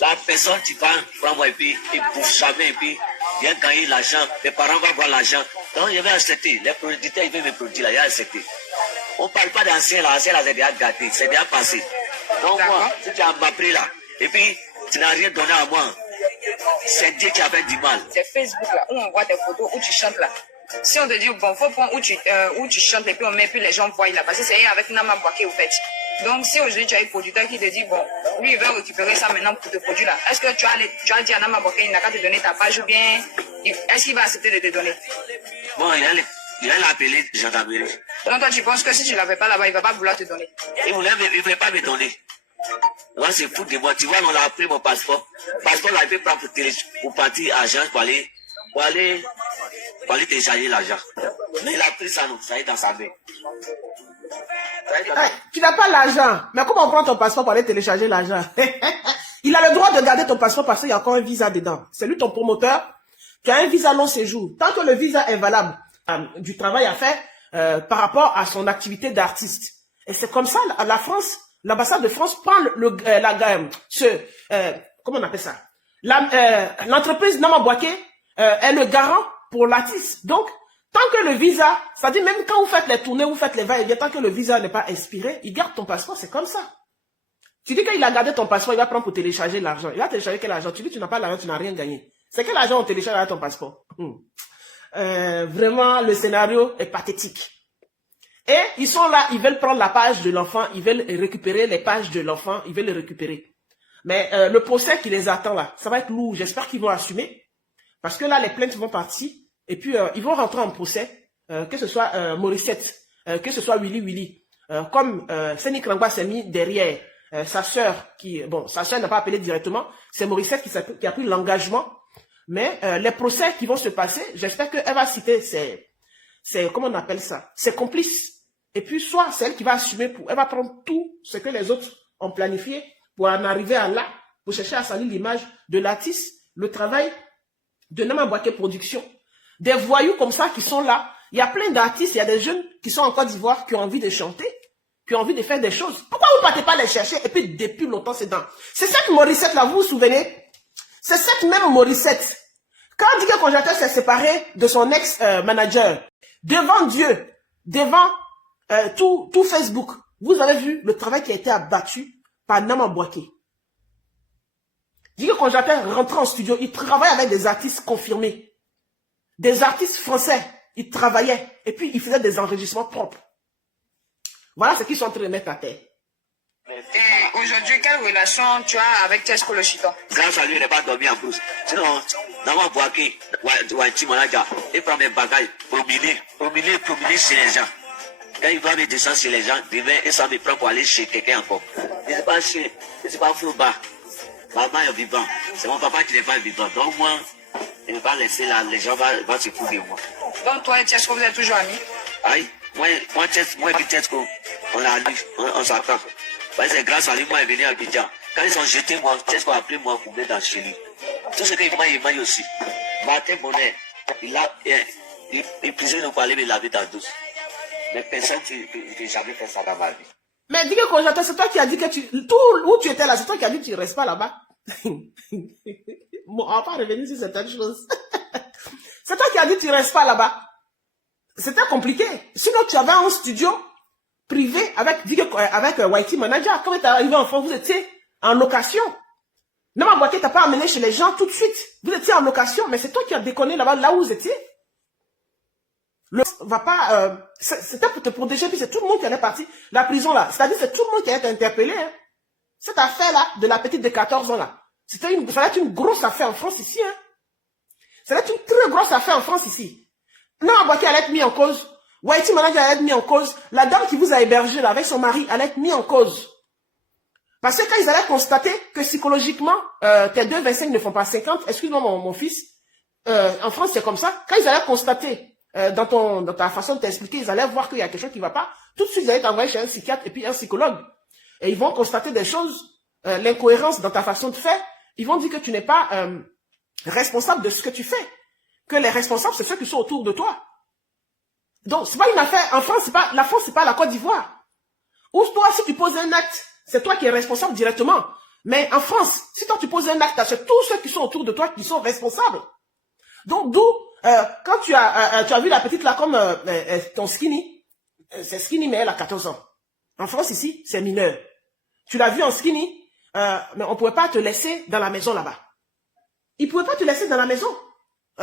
La personne, tu vas prendre moi et puis il bouffe jamais et puis il a gagné l'argent. Mes parents vont voir l'argent. Donc, il va accepter. Les producteurs, ils veulent me produire là, il a accepté. On ne parle pas d'ancien là, c'est déjà gâté, c'est déjà passé. Donc, moi, si tu as m'appris là, et puis tu n'as rien donné à moi, c'est Dieu qui a fait du mal. C'est Facebook là, où on voit tes photos, où tu chantes là. Si on te dit, bon, faut prendre où tu chantes et puis on met, puis les gens voient là, parce que c'est avec Nama Boaké au fait. Donc, si aujourd'hui tu as un producteur qui te dit, bon, lui il veut récupérer ça maintenant pour te produire là, est-ce que tu as dit à Nama Boaké, il n'a qu'à te donner ta page ou bien, est-ce qu'il va accepter de te donner? Bon, il a appelé gendarmerie. Donc, toi, tu penses que si tu ne l'avais pas là-bas, il ne va pas vouloir te donner? Il ne voulait pas me donner. Moi, c'est fou de moi. Tu vois, on a pris mon passeport. Le passeport, là, il peut prendre pour partir à l'agence pour aller télécharger l'argent. Mais il a pris ça, non, ça est dans sa main. Tu n'as pas l'argent. Mais comment on prend ton passeport pour aller télécharger l'argent? Il a le droit de garder ton passeport parce qu'il y a encore un visa dedans. C'est lui ton promoteur qui a un visa long séjour. Tant que le visa est valable, du travail à faire par rapport à son activité d'artiste. Et c'est comme ça, la France, l'ambassade de France prend comment on appelle ça? L'entreprise Nama Boaké est le garant pour l'artiste. Donc, tant que le visa, c'est-à-dire même quand vous faites les tournées, vous faites les va-et-vient, tant que le visa n'est pas expiré, il garde ton passeport, c'est comme ça. Tu dis qu'il a gardé ton passeport, il va prendre pour télécharger l'argent. Il va télécharger quel argent? Tu dis que tu n'as pas l'argent, tu n'as rien gagné. C'est quel argent on télécharge avec ton passeport? Vraiment, le scénario est pathétique. Et ils sont là, ils veulent prendre la page de l'enfant, ils veulent récupérer les pages de l'enfant, ils veulent les récupérer. Mais le procès qui les attend là, ça va être lourd. J'espère qu'ils vont assumer. Parce que là, les plaintes vont partir. Et puis, ils vont rentrer en procès. Que ce soit Morissette, que ce soit Willy. Comme Seni Krangba s'est mis derrière sa sœur, sa sœur n'a pas appelé directement. C'est Morissette qui a pris l'engagement. Mais les procès qui vont se passer, j'espère qu'elle va citer comment on appelle ça? Ses complices. Et puis, soit c'est elle qui va assumer elle va prendre tout ce que les autres ont planifié pour en arriver à là, pour chercher à salir l'image de l'artiste, le travail de Nama Boaké Production. Des voyous comme ça qui sont là. Il y a plein d'artistes, il y a des jeunes qui sont en Côte d'Ivoire, qui ont envie de chanter, qui ont envie de faire des choses. Pourquoi vous ne partez pas les chercher? Et puis, depuis longtemps, c'est dans. C'est cette Morissette là, vous vous souvenez? C'est cette même Morissette. Quand Didier Conjoncteur s'est séparé de son ex-manager, devant Dieu, devant tout Facebook, vous avez vu le travail qui a été abattu par Nama Boaké. Didier Conjoncteur rentre en studio, il travaille avec des artistes confirmés. Des artistes français, ils travaillaient et puis ils faisaient des enregistrements propres. Voilà ce qu'ils sont en train de mettre à terre. Et aujourd'hui, quelle relation tu as avec Tesco le Chiton? Grâce à lui, il n'est pas dormi en brousse. Sinon, Nama Boaké, il prend mes bagages, promener chez les gens. Quand il va me descendre chez les gens, demain, il s'en me prend pour aller chez quelqu'un encore. Il n'est pas chez, c'est pas Flouba. Maman est vivant. C'est mon papa qui n'est pas vivant. Donc moi, il ne va pas laisser là, les gens vont se foutre de moi. Donc toi et Tesco, vous êtes toujours amis? Aïe, moi et Tesco, on s'attend. C'est grâce à lui, moi, il est venu à Abidjan. Quand ils ont jeté moi, Tesco a appelé moi pour venir dans chez lui. Tout ce qu'il m'a, il m'a aussi. Martin Bonnet, il plaisait de parler, mais il avait dans douce. Mais personne n'a jamais fait ça dans ma vie. Mais dis que c'est toi qui as dit que où tu étais là, c'est toi qui as dit que tu ne restes pas là-bas. Bon, on va pas revenir sur certaines choses. C'est toi qui as dit que tu ne restes pas là-bas. C'était compliqué. Sinon, tu avais un studio privé avec YT Manager. Quand tu es arrivé en France, vous étiez en location. Nama Boaké t'a pas amené chez les gens tout de suite. Vous étiez en location, mais c'est toi qui as déconné là-bas, là où vous étiez. C'était pour te protéger, puis c'est tout le monde qui allait partir. La prison là, c'est-à-dire c'est tout le monde qui a été interpellé. Hein. Cette affaire-là, de la petite de 14 ans là, ça va être une grosse affaire en France ici. Hein. Ça va être une très grosse affaire en France ici. Nama Boaké allait être mis en cause. YT Manager allait être mis en cause. La dame qui vous a hébergé là, avec son mari, allait être mis en cause. Parce que quand ils allaient constater que psychologiquement, tes 2,25 ne font pas 50, excuse-moi mon fils, en France c'est comme ça, quand ils allaient constater dans ta façon de t'expliquer, ils allaient voir qu'il y a quelque chose qui ne va pas, Tout de suite, ils allaient t'envoyer chez un psychiatre et puis un psychologue. Et ils vont constater des choses, l'incohérence dans ta façon de faire. Ils vont dire que tu n'es pas responsable de ce que tu fais. Que les responsables, c'est ceux qui sont autour de toi. Donc, c'est pas une affaire, en France, la France, c'est pas la Côte d'Ivoire. Ou toi, si tu poses un acte, c'est toi qui es responsable directement. Mais en France, si toi tu poses un acte, c'est tous ceux qui sont autour de toi qui sont responsables. Donc, d'où, quand tu as vu la petite là comme ton skinny, c'est skinny, mais elle a 14 ans. En France, ici, c'est mineur. Tu l'as vu en skinny, mais on ne pouvait pas te laisser dans la maison là-bas. Ils ne pouvaient pas te laisser dans la maison.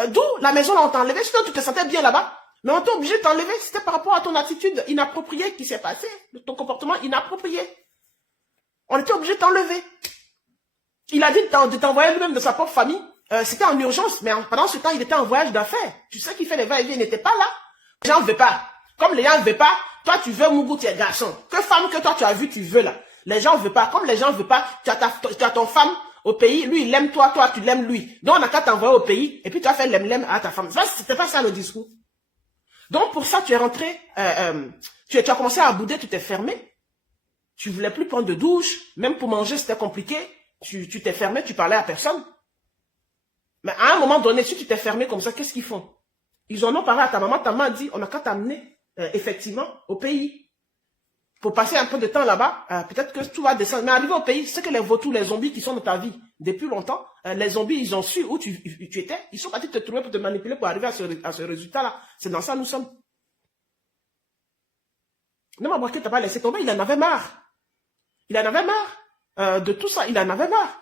D'où la maison là, on t'a enlevé. Sinon, tu te sentais bien là-bas. Mais on t'a obligé de t'enlever. C'était par rapport à ton attitude inappropriée qui s'est passée. Ton comportement inapproprié. On était obligé de t'enlever. Il a dit de t'envoyer lui-même de sa propre famille. C'était en urgence. Mais pendant ce temps, il était en voyage d'affaires. Tu sais qu'il fait les va-et-vient. Il n'était pas là. Les gens ne veulent pas. Comme les gens ne veulent pas, toi, tu veux Mougou, tu es garçon. Que femme que toi, tu as vu, tu veux là. Les gens ne veulent pas. Comme les gens ne veulent pas, tu as ton femme au pays. Lui, il aime toi, toi, tu l'aimes lui. Donc, on n'a qu'à t'envoyer au pays. Et puis, tu as fait l'aime-l'aime à ta femme. C'était pas ça le discours. Donc, pour ça, tu es rentré, tu as commencé à bouder, tu t'es fermé. Tu voulais plus prendre de douche. Même pour manger, c'était compliqué. Tu t'es fermé, tu parlais à personne. Mais à un moment donné, si tu t'es fermé comme ça, qu'est-ce qu'ils font? Ils en ont parlé à ta maman a dit, on n'a qu'à t'amener, effectivement, au pays. Pour passer un peu de temps là-bas, peut-être que tout va descendre. Mais arrivé au pays, c'est que les vautours, les zombies qui sont dans ta vie depuis longtemps, les zombies, ils ont su où tu étais. Ils sont partis te trouver pour te manipuler pour arriver à ce résultat-là. C'est dans ça nous sommes. Non, mais tu t'as pas laissé tomber, il en avait marre. Il en avait marre de tout ça, il en avait marre.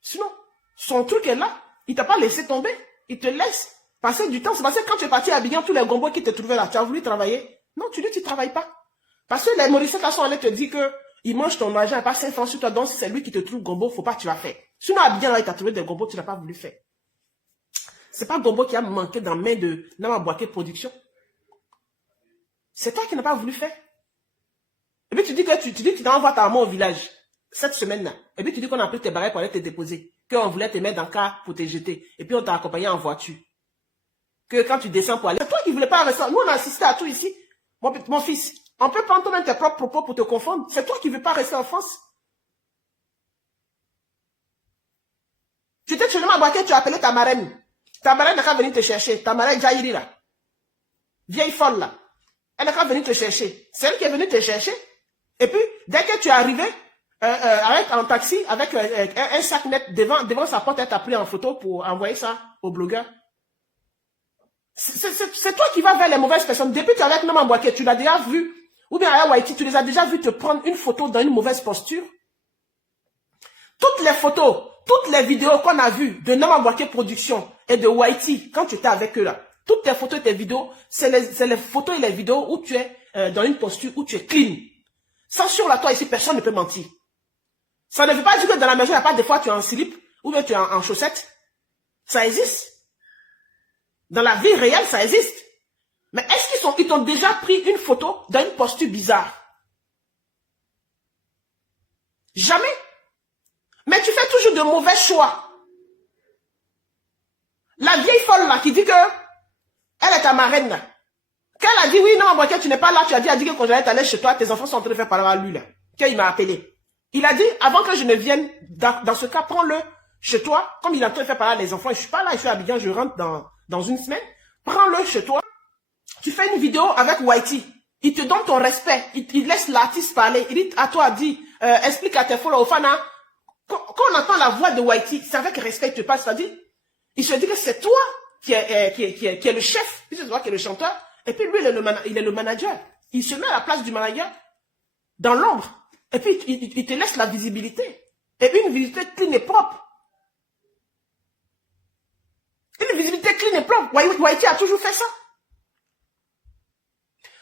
Sinon, son truc est là, il t'a pas laissé tomber, il te laisse passer du temps. C'est parce que quand tu es parti à Abidjan, tous les gombos qui te trouvaient là, tu as voulu travailler. Non, tu dis tu ne travailles pas. Parce que les Mauriciens là sont allés te dire qu'ils mangent ton argent et pas 5 francs sur toi. Donc si c'est lui qui te trouve gombo, faut pas que tu vas faire. Sinon à Abidjan là, il t'a trouvé des gombos, tu n'as pas voulu faire. C'est pas gombo qui a manqué dans la main de Nama Boaké Production. C'est toi qui n'as pas voulu faire. Et puis tu dis que tu t'envoies ta maman au village cette semaine-là. Et puis tu dis qu'on a pris tes barrettes pour aller te déposer. Qu'on voulait te mettre dans le car pour te jeter. Et puis on t'a accompagné en voiture. Que quand tu descends pour aller, c'est toi qui voulais pas rester. Nous on a assisté à tout ici. Mon fils, on peut prendre toi-même tes propres propos pour te confondre. C'est toi qui ne veux pas rester en France. Tu étais chez Nama Boaké, tu as appelé ta marraine. Ta marraine n'a qu'à venir te chercher. Ta marraine Jairi là. Vieille folle là. Elle n'a qu'à venir te chercher. C'est elle qui est venue te chercher. Et puis, dès que tu es arrivé, en taxi, avec un sac net devant sa porte, elle t'a pris en photo pour envoyer ça au blogueur. C'est toi qui vas vers les mauvaises personnes. Depuis que tu es avec Nama Boaké, tu l'as déjà vu, ou bien à Haïti, tu les as déjà vu te prendre une photo dans une mauvaise posture. Toutes les photos, toutes les vidéos qu'on a vues de Nama Boaké Production et de Haïti, quand tu étais avec eux là, toutes tes photos et tes vidéos, c'est les photos et les vidéos où tu es dans une posture, où tu es clean. Ça, sur la toi ici, personne ne peut mentir. Ça ne veut pas dire que dans la maison, il n'y a pas des fois tu es en slip, ou bien tu es en chaussettes. Ça existe. Dans la vie réelle, ça existe. Mais est-ce qu'ils t'ont déjà pris une photo dans une posture bizarre? Jamais. Mais tu fais toujours de mauvais choix. La vieille folle là qui dit que elle est ta marraine là. Quand elle a dit oui, non, tu n'es pas là, tu as dit, elle a dit que quand j'allais t'aller chez toi, tes enfants sont en train de faire parler à lui là. Qu'il m'a appelé. Il a dit, avant que je ne vienne, dans ce cas, prends-le chez toi. Comme il est en train de faire parler à les enfants, je suis pas là, je suis à Abidjan, je rentre dans une semaine. Prends-le chez toi. Tu fais une vidéo avec Whitey. Il te donne ton respect. Il laisse l'artiste parler. Il dit à toi, explique à tes followers, aux fans, quand on entend la voix de Whitey, c'est avec respect qu'il te passe, c'est-à-dire, il se dit que c'est toi qui est le chef, puis c'est toi qui est le chanteur, et puis lui, il est le manager. Il se met à la place du manager, dans l'ombre, et puis il te laisse la visibilité. Et une visibilité clean et propre. Une visibilité clean et propre. Whitey a toujours fait ça.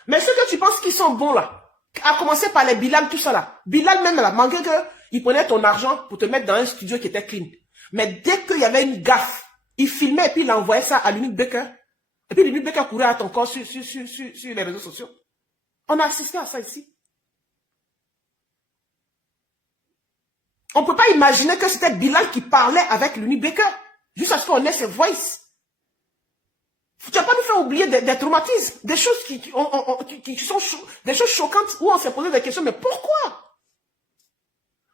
Mais ceux que tu penses qu'ils sont bons là, à commencer par les Bilal, tout ça là. Bilal même là, malgré qu'il prenait ton argent pour te mettre dans un studio qui était clean. Mais dès qu'il y avait une gaffe, il filmait et puis il envoyait ça à l'unique Becker. Et puis l'unique Becker courait à ton corps sur les réseaux sociaux. On a assisté à ça ici. On ne peut pas imaginer que c'était Bilal qui parlait avec l'unique Becker. Juste à ce qu'on ait ses voices. Tu n'as pas nous fait oublier des traumatismes, des choses qui sont des choses choquantes où on s'est posé des questions. Mais pourquoi?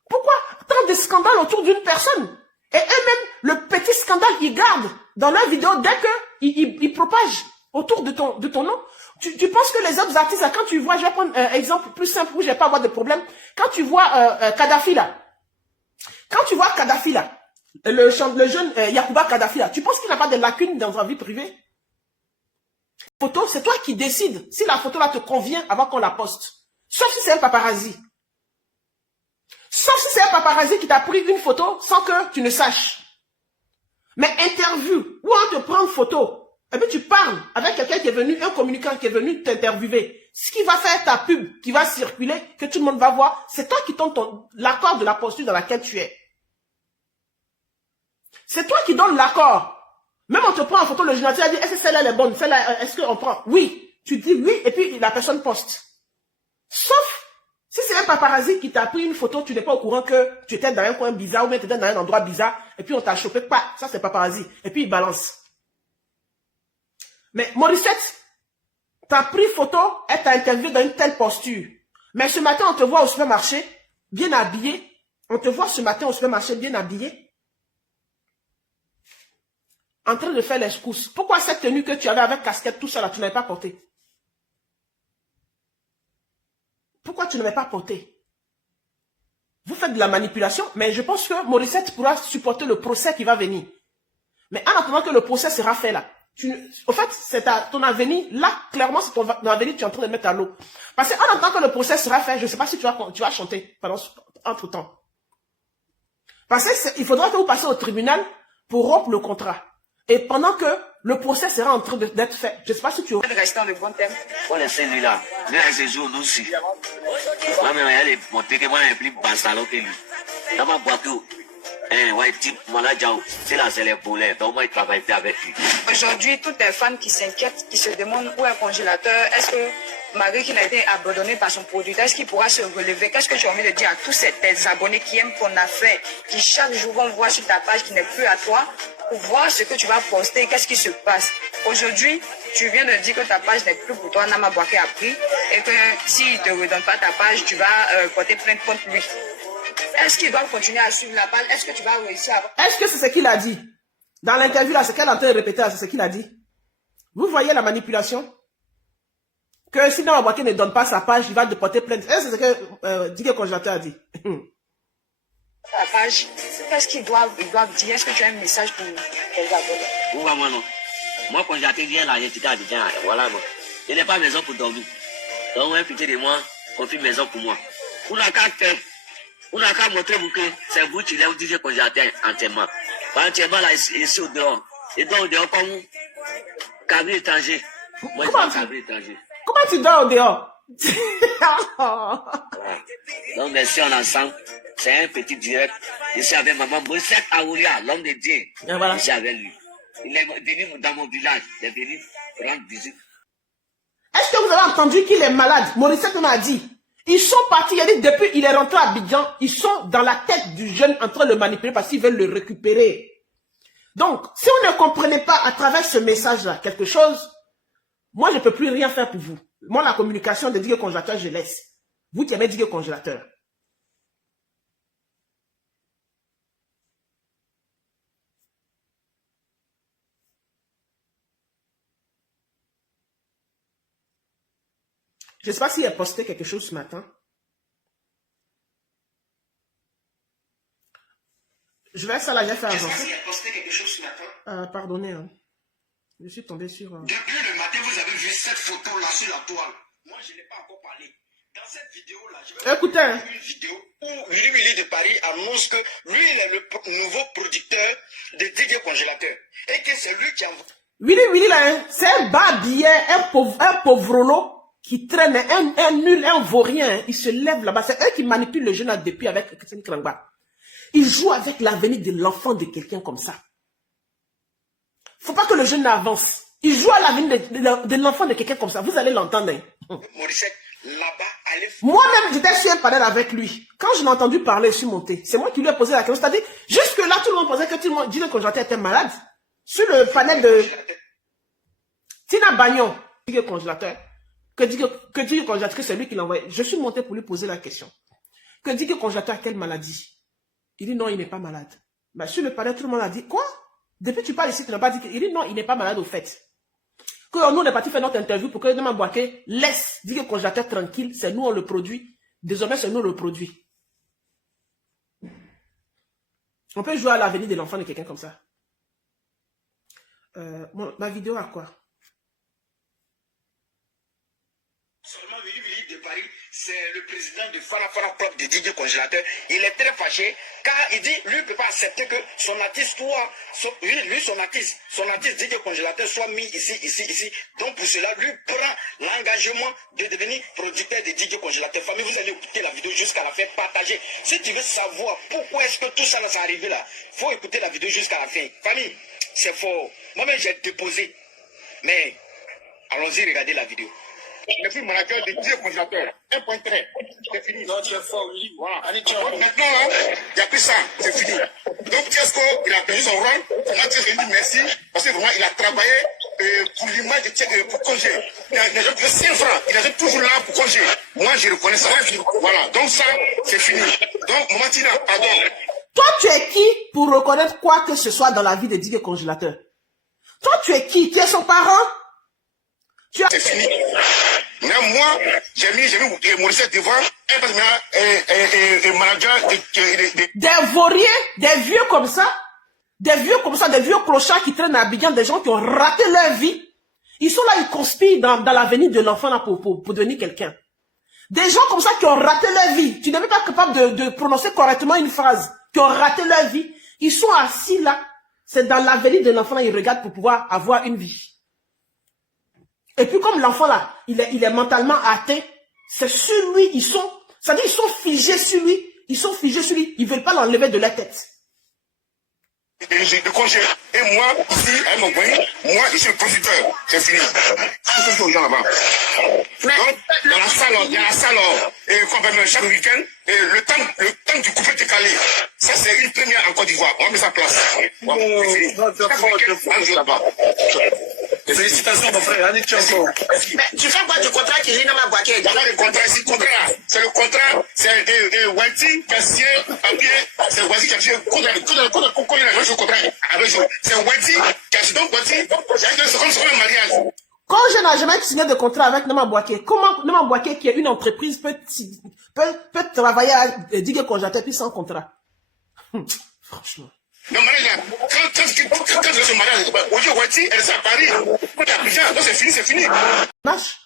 Pourquoi tant de scandales autour d'une personne? Et eux-mêmes, le petit scandale, ils gardent dans leur vidéo dès qu'ils propagent autour de ton nom. Tu penses que les autres artistes, quand tu vois, je vais prendre un exemple plus simple où je vais pas avoir de problème. Quand tu vois Kadhafi là, le jeune Yacouba Kadhafi là, tu penses qu'il n'a pas de lacunes dans sa vie privée? Photo, c'est toi qui décides si la photo là te convient avant qu'on la poste. Sauf si c'est un paparazzi. Sauf si c'est un paparazzi qui t'a pris une photo sans que tu ne saches. Mais interview, où on te prend une photo, et puis tu parles avec quelqu'un qui est venu, un communicant qui est venu t'interviewer. Ce qui va faire ta pub, qui va circuler, que tout le monde va voir, c'est toi qui donnes l'accord de la posture dans laquelle tu es. C'est toi qui donnes l'accord. Même on te prend en photo, le journaliste a dit, est-ce que celle-là elle est bonne? Celle-là, est-ce qu'on prend? Oui. Tu dis oui, et puis la personne poste. Sauf si c'est un paparazzi qui t'a pris une photo, tu n'es pas au courant que tu étais dans un coin bizarre ou bien tu étais dans un endroit bizarre, et puis on t'a chopé, pas, ça c'est paparazzi. Et puis il balance. Mais Morissette, t'as pris photo, elle t'a interviewé dans une telle posture. Mais ce matin, on te voit au supermarché, bien habillé. On te voit ce matin au supermarché, bien habillé. En train de faire les secousses. Pourquoi cette tenue que tu avais avec casquette, tout ça là, tu n'avais pas porté? Pourquoi tu n'avais pas porté? Vous faites de la manipulation, mais je pense que Morissette pourra supporter le procès qui va venir. Mais en attendant que le procès sera fait là, au fait, c'est ton avenir, là, clairement, c'est ton avenir que tu es en train de mettre à l'eau. Parce qu'en attendant que le procès sera fait, je ne sais pas si tu vas chanter entre temps. Parce qu'il faudra que vous passiez au tribunal pour rompre le contrat. Et pendant que le procès sera en train d'être fait, je ne sais pas si tu... Restons de bon terme. On laisse celui-là. Lui, à ce jour, nous aussi. Moi-même, elle est montée que moi, elle est plus basse alors que lui. Dans ma boîte, ouais, type, voilà, c'est là, c'est les volets. Donc, moi, il travaille avec lui. Aujourd'hui, toutes les fans qui s'inquiètent, qui se demandent où est le congélateur, est-ce que malgré qu'il a été abandonné par son producteur, est-ce qu'il pourra se relever? Qu'est-ce que tu as envie de dire à tous ces abonnés qui aiment ton affaire, qui chaque jour vont voir sur ta page qui n'est plus à toi, pour voir ce que tu vas poster, qu'est-ce qui se passe? Aujourd'hui, tu viens de dire que ta page n'est plus pour toi, Nama Bouaké a pris, et que s'il ne te redonne pas ta page, tu vas porter plainte contre lui. Est-ce qu'il doit continuer à suivre la page? Est-ce que tu vas réussir à... Est-ce que c'est ce qu'il a dit? Dans l'interview là, c'est qu'elle est en train de répéter là, c'est ce qu'il a dit. Vous voyez la manipulation? Que si Nama Bouaké ne donne pas sa page, il va te porter plainte. Est-ce que c'est ce que Digue Congélateur a dit? Ta page, qu'est-ce qu'ils doivent dire? Est-ce que tu as un message pour les abonnés? Moi, non. Moi, quand j'étais bien là, j'étais à Abidjan, voilà, moi. Je n'ai pas maison pour dormir. Donc, un petit de moi, confie maison pour moi. On n'a qu'à faire. On n'a qu'à montrer que c'est vous qui l'avez dit que j'étais entièrement. Entièrement, là, ici au dehors. Et donc, au dehors, comme cabri étranger. Moi, je suis cabri étranger. Comment tu dors au dehors? Voilà. Donc, merci, on est ensemble. C'est un petit direct. Je suis avec maman Morissette Aoulia, l'homme de Dieu. Et voilà. Je suis avec lui. Il est venu dans mon village. Il est venu rendre visite. Est-ce que vous avez entendu qu'il est malade? Morissette m'a dit. Ils sont partis, il a dit depuis il est rentré à Abidjan, ils sont dans la tête du jeune en train de le manipuler parce qu'ils veulent le récupérer. Donc, si on ne comprenait pas à travers ce message-là quelque chose, moi je ne peux plus rien faire pour vous. Moi la communication de Digue Congélateur, je laisse. Vous qui aimez Digue Congélateur. Je ne sais pas s'il a posté quelque chose ce matin. Je vais ça là, j'ai fait avancer. Je ne sais pas s'il a posté quelque chose ce matin. Pardonnez, hein. Je suis tombé sur... Depuis le matin, vous avez vu cette photo-là sur la toile. Moi, je n'ai pas encore parlé. Dans cette vidéo-là, je vais écoutez, hein. une vidéo où Willy Willy de Paris annonce que lui, il est le nouveau producteur de Digue Congélateur. Et que c'est lui qui envoie... Willy Willy là, hein, c'est un babillet, un pauvrolo qui traîne, un nul, un vaurien, hein. Il se lève là-bas. C'est eux qui manipulent le jeune depuis avec Christine Krangba. Il joue avec l'avenir de l'enfant de quelqu'un comme ça. Faut pas que le jeune avance. Il joue à l'avenir de l'enfant de quelqu'un comme ça. Vous allez l'entendre. Hein. Morissette, là-bas, allez... Moi-même, j'étais sur un panel avec lui. Quand je l'ai entendu parler, je suis monté. C'est moi qui lui ai posé la question. C'est-à-dire, jusque-là, tout le monde pensait que tout le monde disait que j'étais malade. Sur le panel de... Tina Bagnon, Digue Congélateur, que Digue Congélateur, que c'est lui qui l'a envoyé. Je suis monté pour lui poser la question. Que Digue Congélateur a quelle maladie? Il dit non, il n'est pas malade. Mais sur le palais, tout le monde a dit, quoi? Depuis que tu parles ici, tu n'as pas dit que... Il dit non, il n'est pas malade au fait. Que nous, on est parti faire notre interview pour que Nema Bouaké laisse Digue Congélateur tranquille, c'est nous, on le produit. Désormais, c'est nous le produit. On peut jouer à l'avenir de l'enfant de quelqu'un comme ça. Ma vidéo à quoi? Seulement Vili de Paris, c'est le président de Fana Club de Didier Congélateur. Il est très fâché car il dit lui ne peut pas accepter que son artiste soit, son artiste Didier Congélateur soit mis ici. Donc pour cela, lui prend l'engagement de devenir producteur de Didier Congélateur. Famille, vous allez écouter la vidéo jusqu'à la fin, partager. Si tu veux savoir pourquoi est-ce que tout ça s'est arrivé là, il faut écouter la vidéo jusqu'à la fin. Famille, c'est fort. Moi-même j'ai déposé. Mais allons-y, regardez la vidéo. Je suis manager de Didier Congélateur. Un point très. C'est fini. Non, tu es fort, oui. Voilà. Maintenant, il n'y a plus ça. C'est fini. Donc, Tiesco, il a perdu son rôle. Moi, je lui dis merci. Parce que vraiment, il a travaillé pour l'image de pour Congé. Il a déjà 5 francs. Il est toujours là pour Congé. Moi, je reconnais ça. Voilà. Donc, ça, c'est fini. Donc, Maman Tina, pardon. Toi, tu es qui pour reconnaître quoi que ce soit dans la vie de Didier Congélateur? Toi, tu es qui? Tu es son parent? C'est fini. Mais moi, j'ai mis Maurice devant, un manager des vauriers, des vieux comme ça, des vieux clochards qui traînent à Abidjan, des gens qui ont raté leur vie. Ils sont là, ils conspirent dans l'avenir de l'enfant là pour devenir quelqu'un. Des gens comme ça qui ont raté leur vie. Tu n'es même pas capable de prononcer correctement une phrase. Qui ont raté leur vie. Ils sont assis là. C'est dans l'avenir de l'enfant là, ils regardent pour pouvoir avoir une vie. Et puis comme l'enfant là, il est mentalement atteint, c'est sur lui, ils sont figés sur lui, ils veulent pas l'enlever de la tête. de congé. Et moi, ici, à moi, je suis le producteur. C'est fini. C'est ce aux gens là-bas. Donc, dans la salle, il y a la salle, chaque week-end, le temps du couplet décalé. Ça, c'est une première en Côte d'Ivoire. On met sa place. C'est fini. Là-bas. Félicitations, mon frère. Mais tu fais quoi du contrat qui est dans ma boîte? Le contrat ici, c'est le contrat, c'est Wati qui a signé papier, c'est Wati qui a signé c'est Wati qui a signé donc Wati, c'est comme un mariage. Quand je n'ai jamais signé de contrat avec Nema Bouaké, comment Nema Bouaké, qui est une entreprise, peut travailler à Digue Congélateur puis sans contrat? Franchement. Non, quand je suis mariage, aujourd'hui, Wati, elle est à Paris. Quand tu es à Abidjan, donc c'est fini. Nash,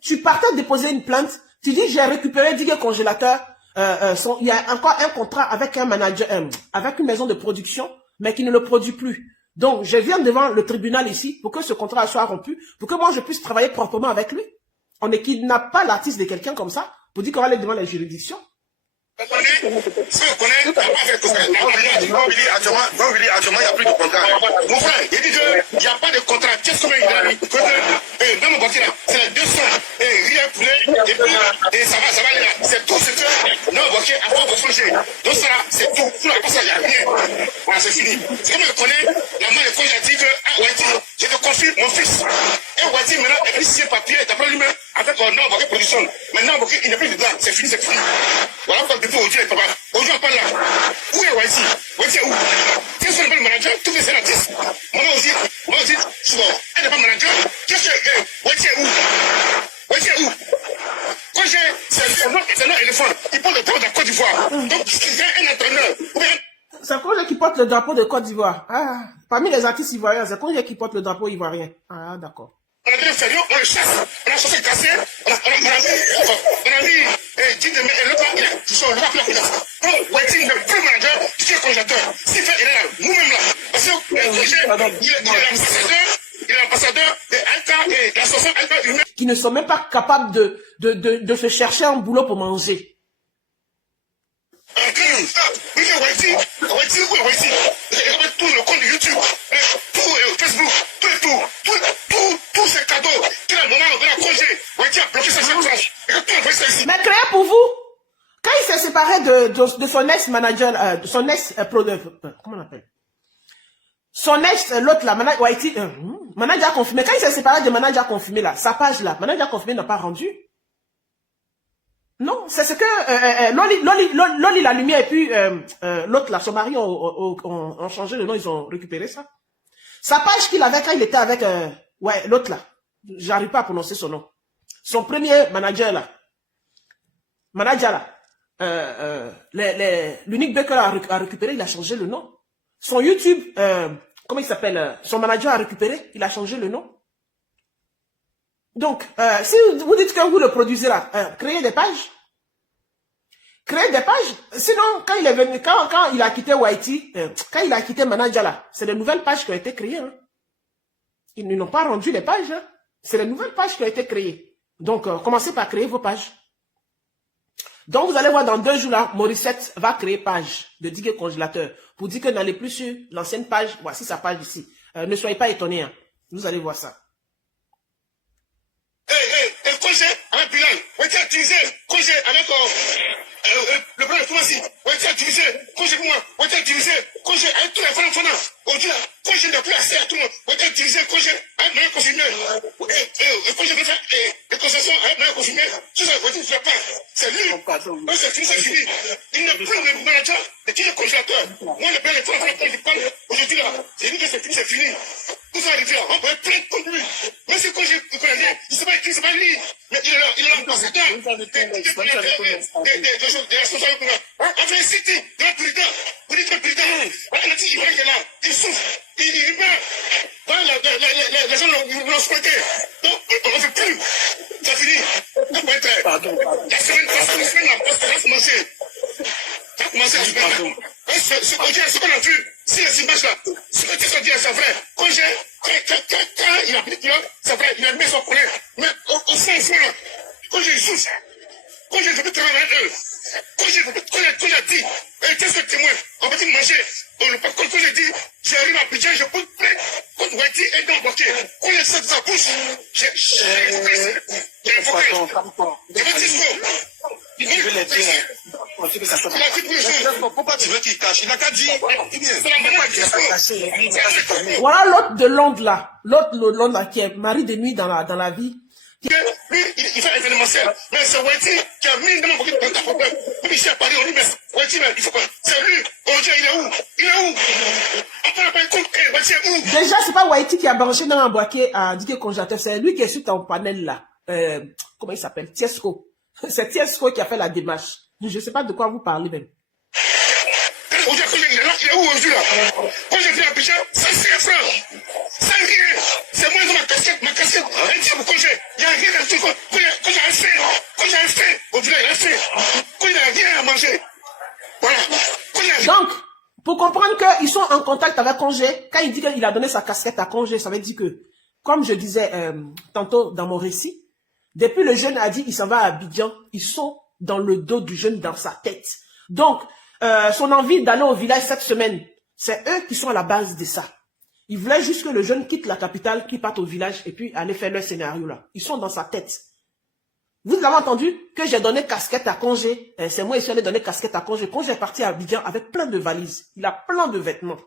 tu partais déposer une plainte, tu dis j'ai récupéré Digue Congélateur, il y a encore un contrat avec un manager, avec une maison de production, mais qui ne le produit plus. Donc, je viens devant le tribunal ici pour que ce contrat soit rompu, pour que moi je puisse travailler proprement avec lui. On ne kidnappe pas l'artiste de quelqu'un comme ça pour dire qu'on va aller devant la juridiction. Si on connaît, il n'y a pas de contrat. Actuellement, il n'y a plus de contrat. Mon frère, il dit qu'il n'y a pas de contrat. Qu'est-ce qu'on a dit? Dans mon côté là, c'est la 200. Rien poulet, et puis, ça va aller là. C'est tout ce que, non, ok, avant de changer. Donc ça là, c'est tout. Tout la personne, il n'y a rien. Voilà, c'est fini. C'est comme je connais, la main de quand j'ai dit que, ah, Wati, je te confie mon fils. Et Wati, maintenant, il a pris 6 papiers, d'après lui-même, avec un nom, ok, production. Maintenant, ok, il n'est plus dedans. C'est fini. Voilà pourquoi depuis aujourd'hui, aujourd'hui on parle là. Où est Wati? Wati est où? Qu'est-ce qu'on appelle manager? Tous les artistes. Moi aussi, je suis bon. Elle n'est pas manager. Qu'est-ce que Wati est où? Wati est où? Quand c'est un éléphant, il porte le drapeau de la Côte d'Ivoire. Donc, il y a un entraîneur. C'est Congé qui porte le drapeau de Côte d'Ivoire. Ah, parmi les artistes ivoiriens, c'est Congé qui porte le drapeau ivoirien. Ah, d'accord. On a dit sérieux, on le chasse, on a chassé cassé, on a dit, dit de l'autre, il a touché le drapeau. Donc, Wati, le premier manager, qui est congélateur. S'il fait, il est là, nous-mêmes là. Parce que, il est l'ambassadeur de Alta et l'association Alta humaine. Qui ne sont même pas capables de se chercher un boulot pour manger. Wati, tout le compte de YouTube, tout Facebook, tous ces cadeaux, qu'il a le moment de la congé, Wati a bloqué sa change. Mais créé pour vous, quand il s'est séparé de son ex-manager, de son ex-product, comment on appelle? Son ex, l'autre là, Wati, Manager confirmé. Quand il s'est séparé de manager confirmé, là, sa page là, manager confirmé n'a pas rendu. Non, c'est ce que Loli la lumière et puis l'autre là, son mari ont changé le nom, ils ont récupéré ça. Sa page qu'il avait quand il était avec ouais, l'autre là. J'arrive pas à prononcer son nom. Son premier manager là. L'unique Baker a récupéré, il a changé le nom. Son YouTube, comment il s'appelle, son manager a récupéré, il a changé le nom. Donc, si vous dites que vous le produisez là, créez des pages. Créez des pages. Sinon, quand il est venu, quand il a quitté Whitey, quand il a quitté manager là, c'est les nouvelles pages qui ont été créées. Hein. Ils n'ont pas rendu les pages. Hein. C'est les nouvelles pages qui ont été créées. Donc, commencez par créer vos pages. Donc, vous allez voir dans 2 jours là, Morissette va créer page de Digue Congélateur pour dire que n'allez plus sur l'ancienne page. Voici sa page ici. Ne soyez pas étonnés. Hein. Vous allez voir ça. Congé avec Bilal, on était utilisé, congé avec le plan de pharmacie, on était utilisé, congé pour moi, on était utilisé, congé avec tous les fanats. Aujourd'hui, congé n'a plus accès à tout le monde, on était utilisé, congé avec moyen consigné, congé veut faire des concessions avec moyen consigné, tout ça, on ne fait pas. C'est lui, c'est fini. Il n'est plus le manager, et qui est le congélateur. Moi, le plan de fanats, quand je parle aujourd'hui là, c'est lui que c'est fini. Tout ça arrive là, on peut plaindre contre lui. Même si congé, il ne sait pas écrire, c'est pas lui. Mais il est là, ambassadeur des responsables. On fait un site de la président. Vous dites que le président, on a dit, il est là, il souffre, il meurt. Voilà, les gens l'ont squatté. Donc, on ne fait plus. C'est fini. La semaine, ça va commencer. Ça va commencer la semaine. Ce qu'on a vu, si les images là, ce que tu as dit, c'est vrai. Quand il a pris là, c'est vrai, il a mis son colère. Mais au fond, là, quand j'ai souffre, quand j'ai fait travailler avec eux, quand j'ai dit, qu'est-ce que témoin, on va dire manger, quand j'ai dit, j'arrive à Abidjan, je peux te plaindre, quand Whitey est dans le bloqué, quand il sort de sa bouche, j'ai invoqué, pourquoi tu veux qu'il cache? Il n'a qu'à dire. Voilà l'autre de Londres là. L'autre de Londres là qui est mari de nuit dans la vie. Lui, il fait événementiel. Mais c'est Whitey qui a mis dans mon pocket dans ta problème. Même ici à Paris, on dit, mais Whitey, il faut pas. C'est lui. Aujourd'hui, il est où? Il est où? Après, on n'a pas un compte. Whitey est où? Déjà, c'est pas Whitey qui a branché dans un boîtier à Digue Congélateur. C'est lui qui est sur ton panel là. Comment il s'appelle? Tiesco. C'est Tiesco qui a fait la démarche. Je ne sais pas de quoi vous parlez même. Aujourd'hui, il est là, il est où aujourd'hui là? Quand je viens à Abidjan, ça c'est francs. Ça rien. C'est moi dans ma casquette, un type pour congé. Il n'y a rien à tout. Quand j'ai un fait, au village, il a fait. Quand il n'y a rien à manger. Voilà. Donc, pour comprendre qu'ils sont en contact avec Congé, quand il dit qu'il a donné sa casquette à Congé, ça veut dire que, comme je disais tantôt dans mon récit, depuis le jeune a dit il s'en va à Abidjan, ils sont dans le dos du jeune, dans sa tête. Donc, son envie d'aller au village cette semaine, c'est eux qui sont à la base de ça. Ils voulaient juste que le jeune quitte la capitale, qu'il parte au village et puis aller faire leur scénario là. Ils sont dans sa tête. Vous avez entendu que j'ai donné casquette à Congé. C'est moi qui suis allé donner casquette à Congé. Congé est parti à Abidjan avec plein de valises. Il a plein de vêtements.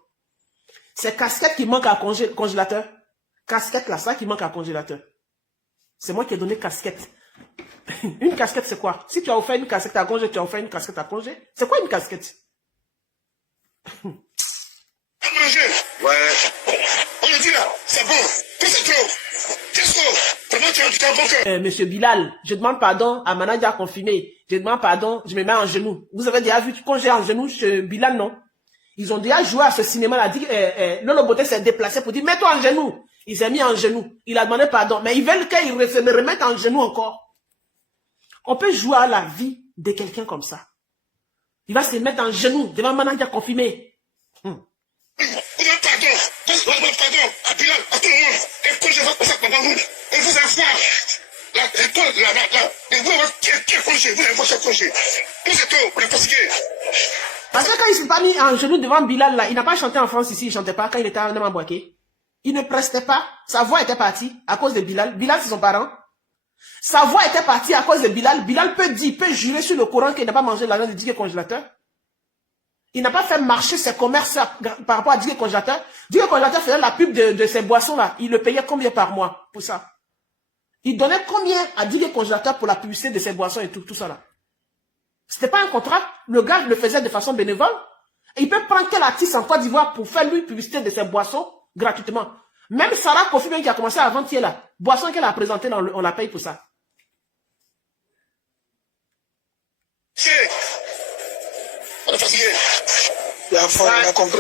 C'est casquette qui manque à congélateur. Casquette là, ça qui manque à congélateur. C'est moi qui ai donné casquette. Une casquette, c'est quoi? Si tu as offert une casquette à Congé, tu as offert une casquette à Congé. C'est quoi une casquette? Ouais. On le dit là, c'est bon. Tout c'est trop. Qu'est-ce que vraiment tu as du temps bon cœur? Monsieur Bilal, je demande pardon à manager confirmé. Je demande pardon, je me mets en genou. Vous avez déjà vu Congé en genou chez Bilal, non? Ils ont déjà joué à ce cinéma-là. Lolo Boté s'est déplacé pour dire, mets-toi en genou. Il s'est mis en genou. Il a demandé pardon. Mais ils veulent qu'il se remette en genou encore. On peut jouer à la vie de quelqu'un comme ça. Il va se mettre en genou devant un manager confirmé. Pardon à Bilal, à tout le monde. Et quand je vois comme ça pendant nous, on vous envoie et vous, qui est Congé, vous l'avez votre Congé. Tout c'est tout, on est fatigué. Parce que quand il s'est pas mis en genou devant Bilal, là, il n'a pas chanté en France ici, il chantait pas quand il était à Namambouaké. Il ne prestait pas. Sa voix était partie à cause de Bilal. Bilal, c'est son parent. Sa voix était partie à cause de Bilal. Bilal peut dire, peut jurer sur le Coran qu'il n'a pas mangé l'argent de Digue Congélateur. Il n'a pas fait marcher ses commerces par rapport à Didier Congélateur. Didier Congélateur faisait la pub de ces boissons-là. Il le payait combien par mois pour ça? Il donnait combien à Didier Congélateur pour la publicité de ces boissons et tout ça là? C'était pas un contrat. Le gars le faisait de façon bénévole. Et il peut prendre quel artiste en Côte d'Ivoire pour faire lui publicité de ses boissons gratuitement. Même Sarah Kofi qui a commencé avant-hier là. Boisson qu'elle a présentée, on la paye pour ça. On est fatigué. Il a compris.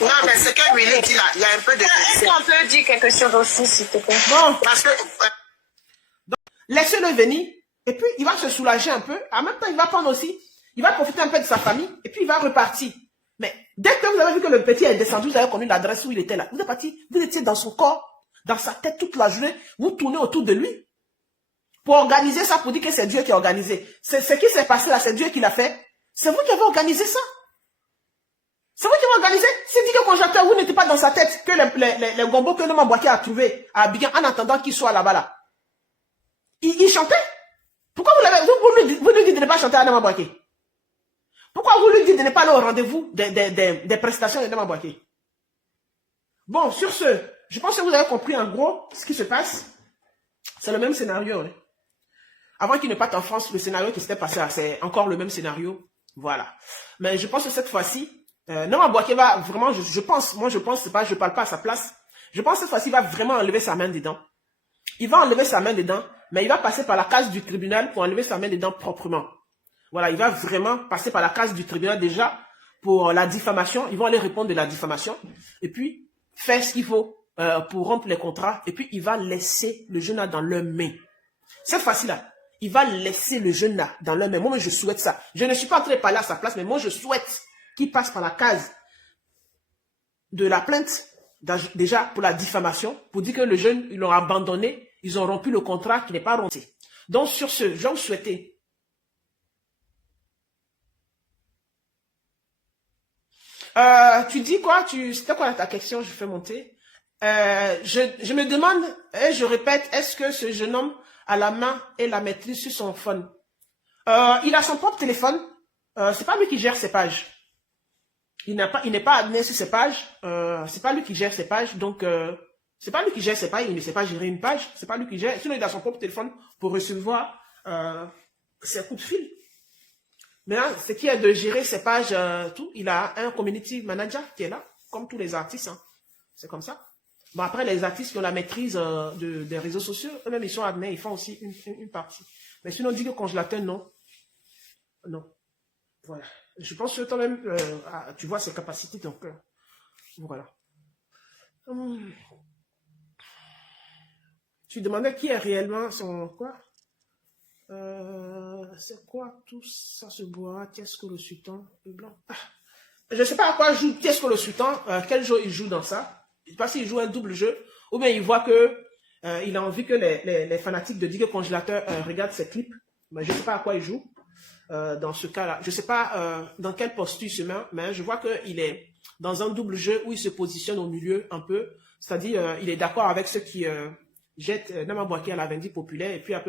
Non, mais ce que lui dit là, il y a un peu de... Est-ce qu'on peut dire quelque chose aussi, s'il te plaît? Bon, Parce que... laissez-le venir. Et puis, il va se soulager un peu. En même temps, il va prendre aussi. Il va profiter un peu de sa famille. Et puis, il va repartir. Mais dès que vous avez vu que le petit est descendu, vous avez connu l'adresse où il était là. Vous êtes parti. Vous étiez dans son corps, dans sa tête toute la journée. Vous tournez autour de lui. Pour organiser ça, pour dire que c'est Dieu qui a organisé. Ce qui s'est passé là, c'est Dieu qui l'a fait. C'est vous qui avez organisé ça. C'est vous qui avez organisé. Si dit que Congélateur, vous n'étiez pas dans sa tête, que les gombos que Nama Bouaké a trouvé à Abidjan en attendant qu'il soit là-bas là. Il chantait. Pourquoi vous lui dites de ne pas chanter à Nama Bouaké? Pourquoi vous lui dites de ne pas aller au rendez-vous des prestations de Nama Bouaké? Bon, sur ce, je pense que vous avez compris en gros ce qui se passe. C'est le même scénario. Hein. Avant qu'il ne parte en France, le scénario qui s'était passé, c'est encore le même scénario. Voilà. Mais je pense que cette fois-ci, Nama Bouaké va vraiment, je pense, c'est pas, je parle pas à sa place. Je pense que cette fois-ci, il va vraiment enlever sa main dedans. Il va enlever sa main dedans, mais il va passer par la case du tribunal pour enlever sa main dedans proprement. Voilà, il va vraiment passer par la case du tribunal déjà pour la diffamation. Ils vont aller répondre de la diffamation. Et puis, faire ce qu'il faut pour rompre les contrats. Et puis, il va laisser le jeune là dans leurs mains. Cette fois-ci-là, il va laisser le jeune là dans leurs mains. Moi, je souhaite ça. Je ne suis pas en train de parler à sa place, mais moi, je souhaite qu'il passe par la case de la plainte, déjà pour la diffamation, pour dire que le jeune, ils l'ont abandonné, ils ont rompu le contrat qui n'est pas rompu. Donc, sur ce, je vous souhaite... tu dis quoi? C'était quoi ta question? Je fais monter. Je me demande, et je répète, est-ce que ce jeune homme a la main et la maîtrise sur son phone? Il a son propre téléphone. C'est pas lui qui gère ses pages. Il n'est pas admis sur ses pages. C'est pas lui qui gère ses pages. Donc, c'est pas lui qui gère ses pages. Il ne sait pas gérer une page. C'est pas lui qui gère. Sinon, il a son propre téléphone pour recevoir ses coups de fil. Maintenant, ce qui est de gérer ses pages, tout, il a un community manager qui est là, comme tous les artistes. Hein. C'est comme ça. Bon, après, les artistes qui ont la maîtrise des réseaux sociaux, eux-mêmes, ils sont admis, ils font aussi une partie. Mais sinon, on dit que Congélateur, non. Non. Voilà. Je pense que toi-même, tu vois ses capacités, donc voilà. Tu demandais qui est réellement son quoi? C'est quoi tout ça se boit? Qu'est-ce que le sultan est blanc? Je ne sais pas à quoi joue qu'est-ce que le sultan, quel jeu il joue dans ça. Je ne sais pas s'il joue un double jeu, ou bien il voit que il a envie que les fanatiques de Didier Congélateur regardent ses clips. Mais je ne sais pas à quoi il joue dans ce cas-là. Je ne sais pas dans quelle posture il se met, mais je vois qu'il est dans un double jeu où il se positionne au milieu un peu. C'est-à-dire il est d'accord avec ceux qui jettent Nama Bouaké à la Vendée populaire et puis un peu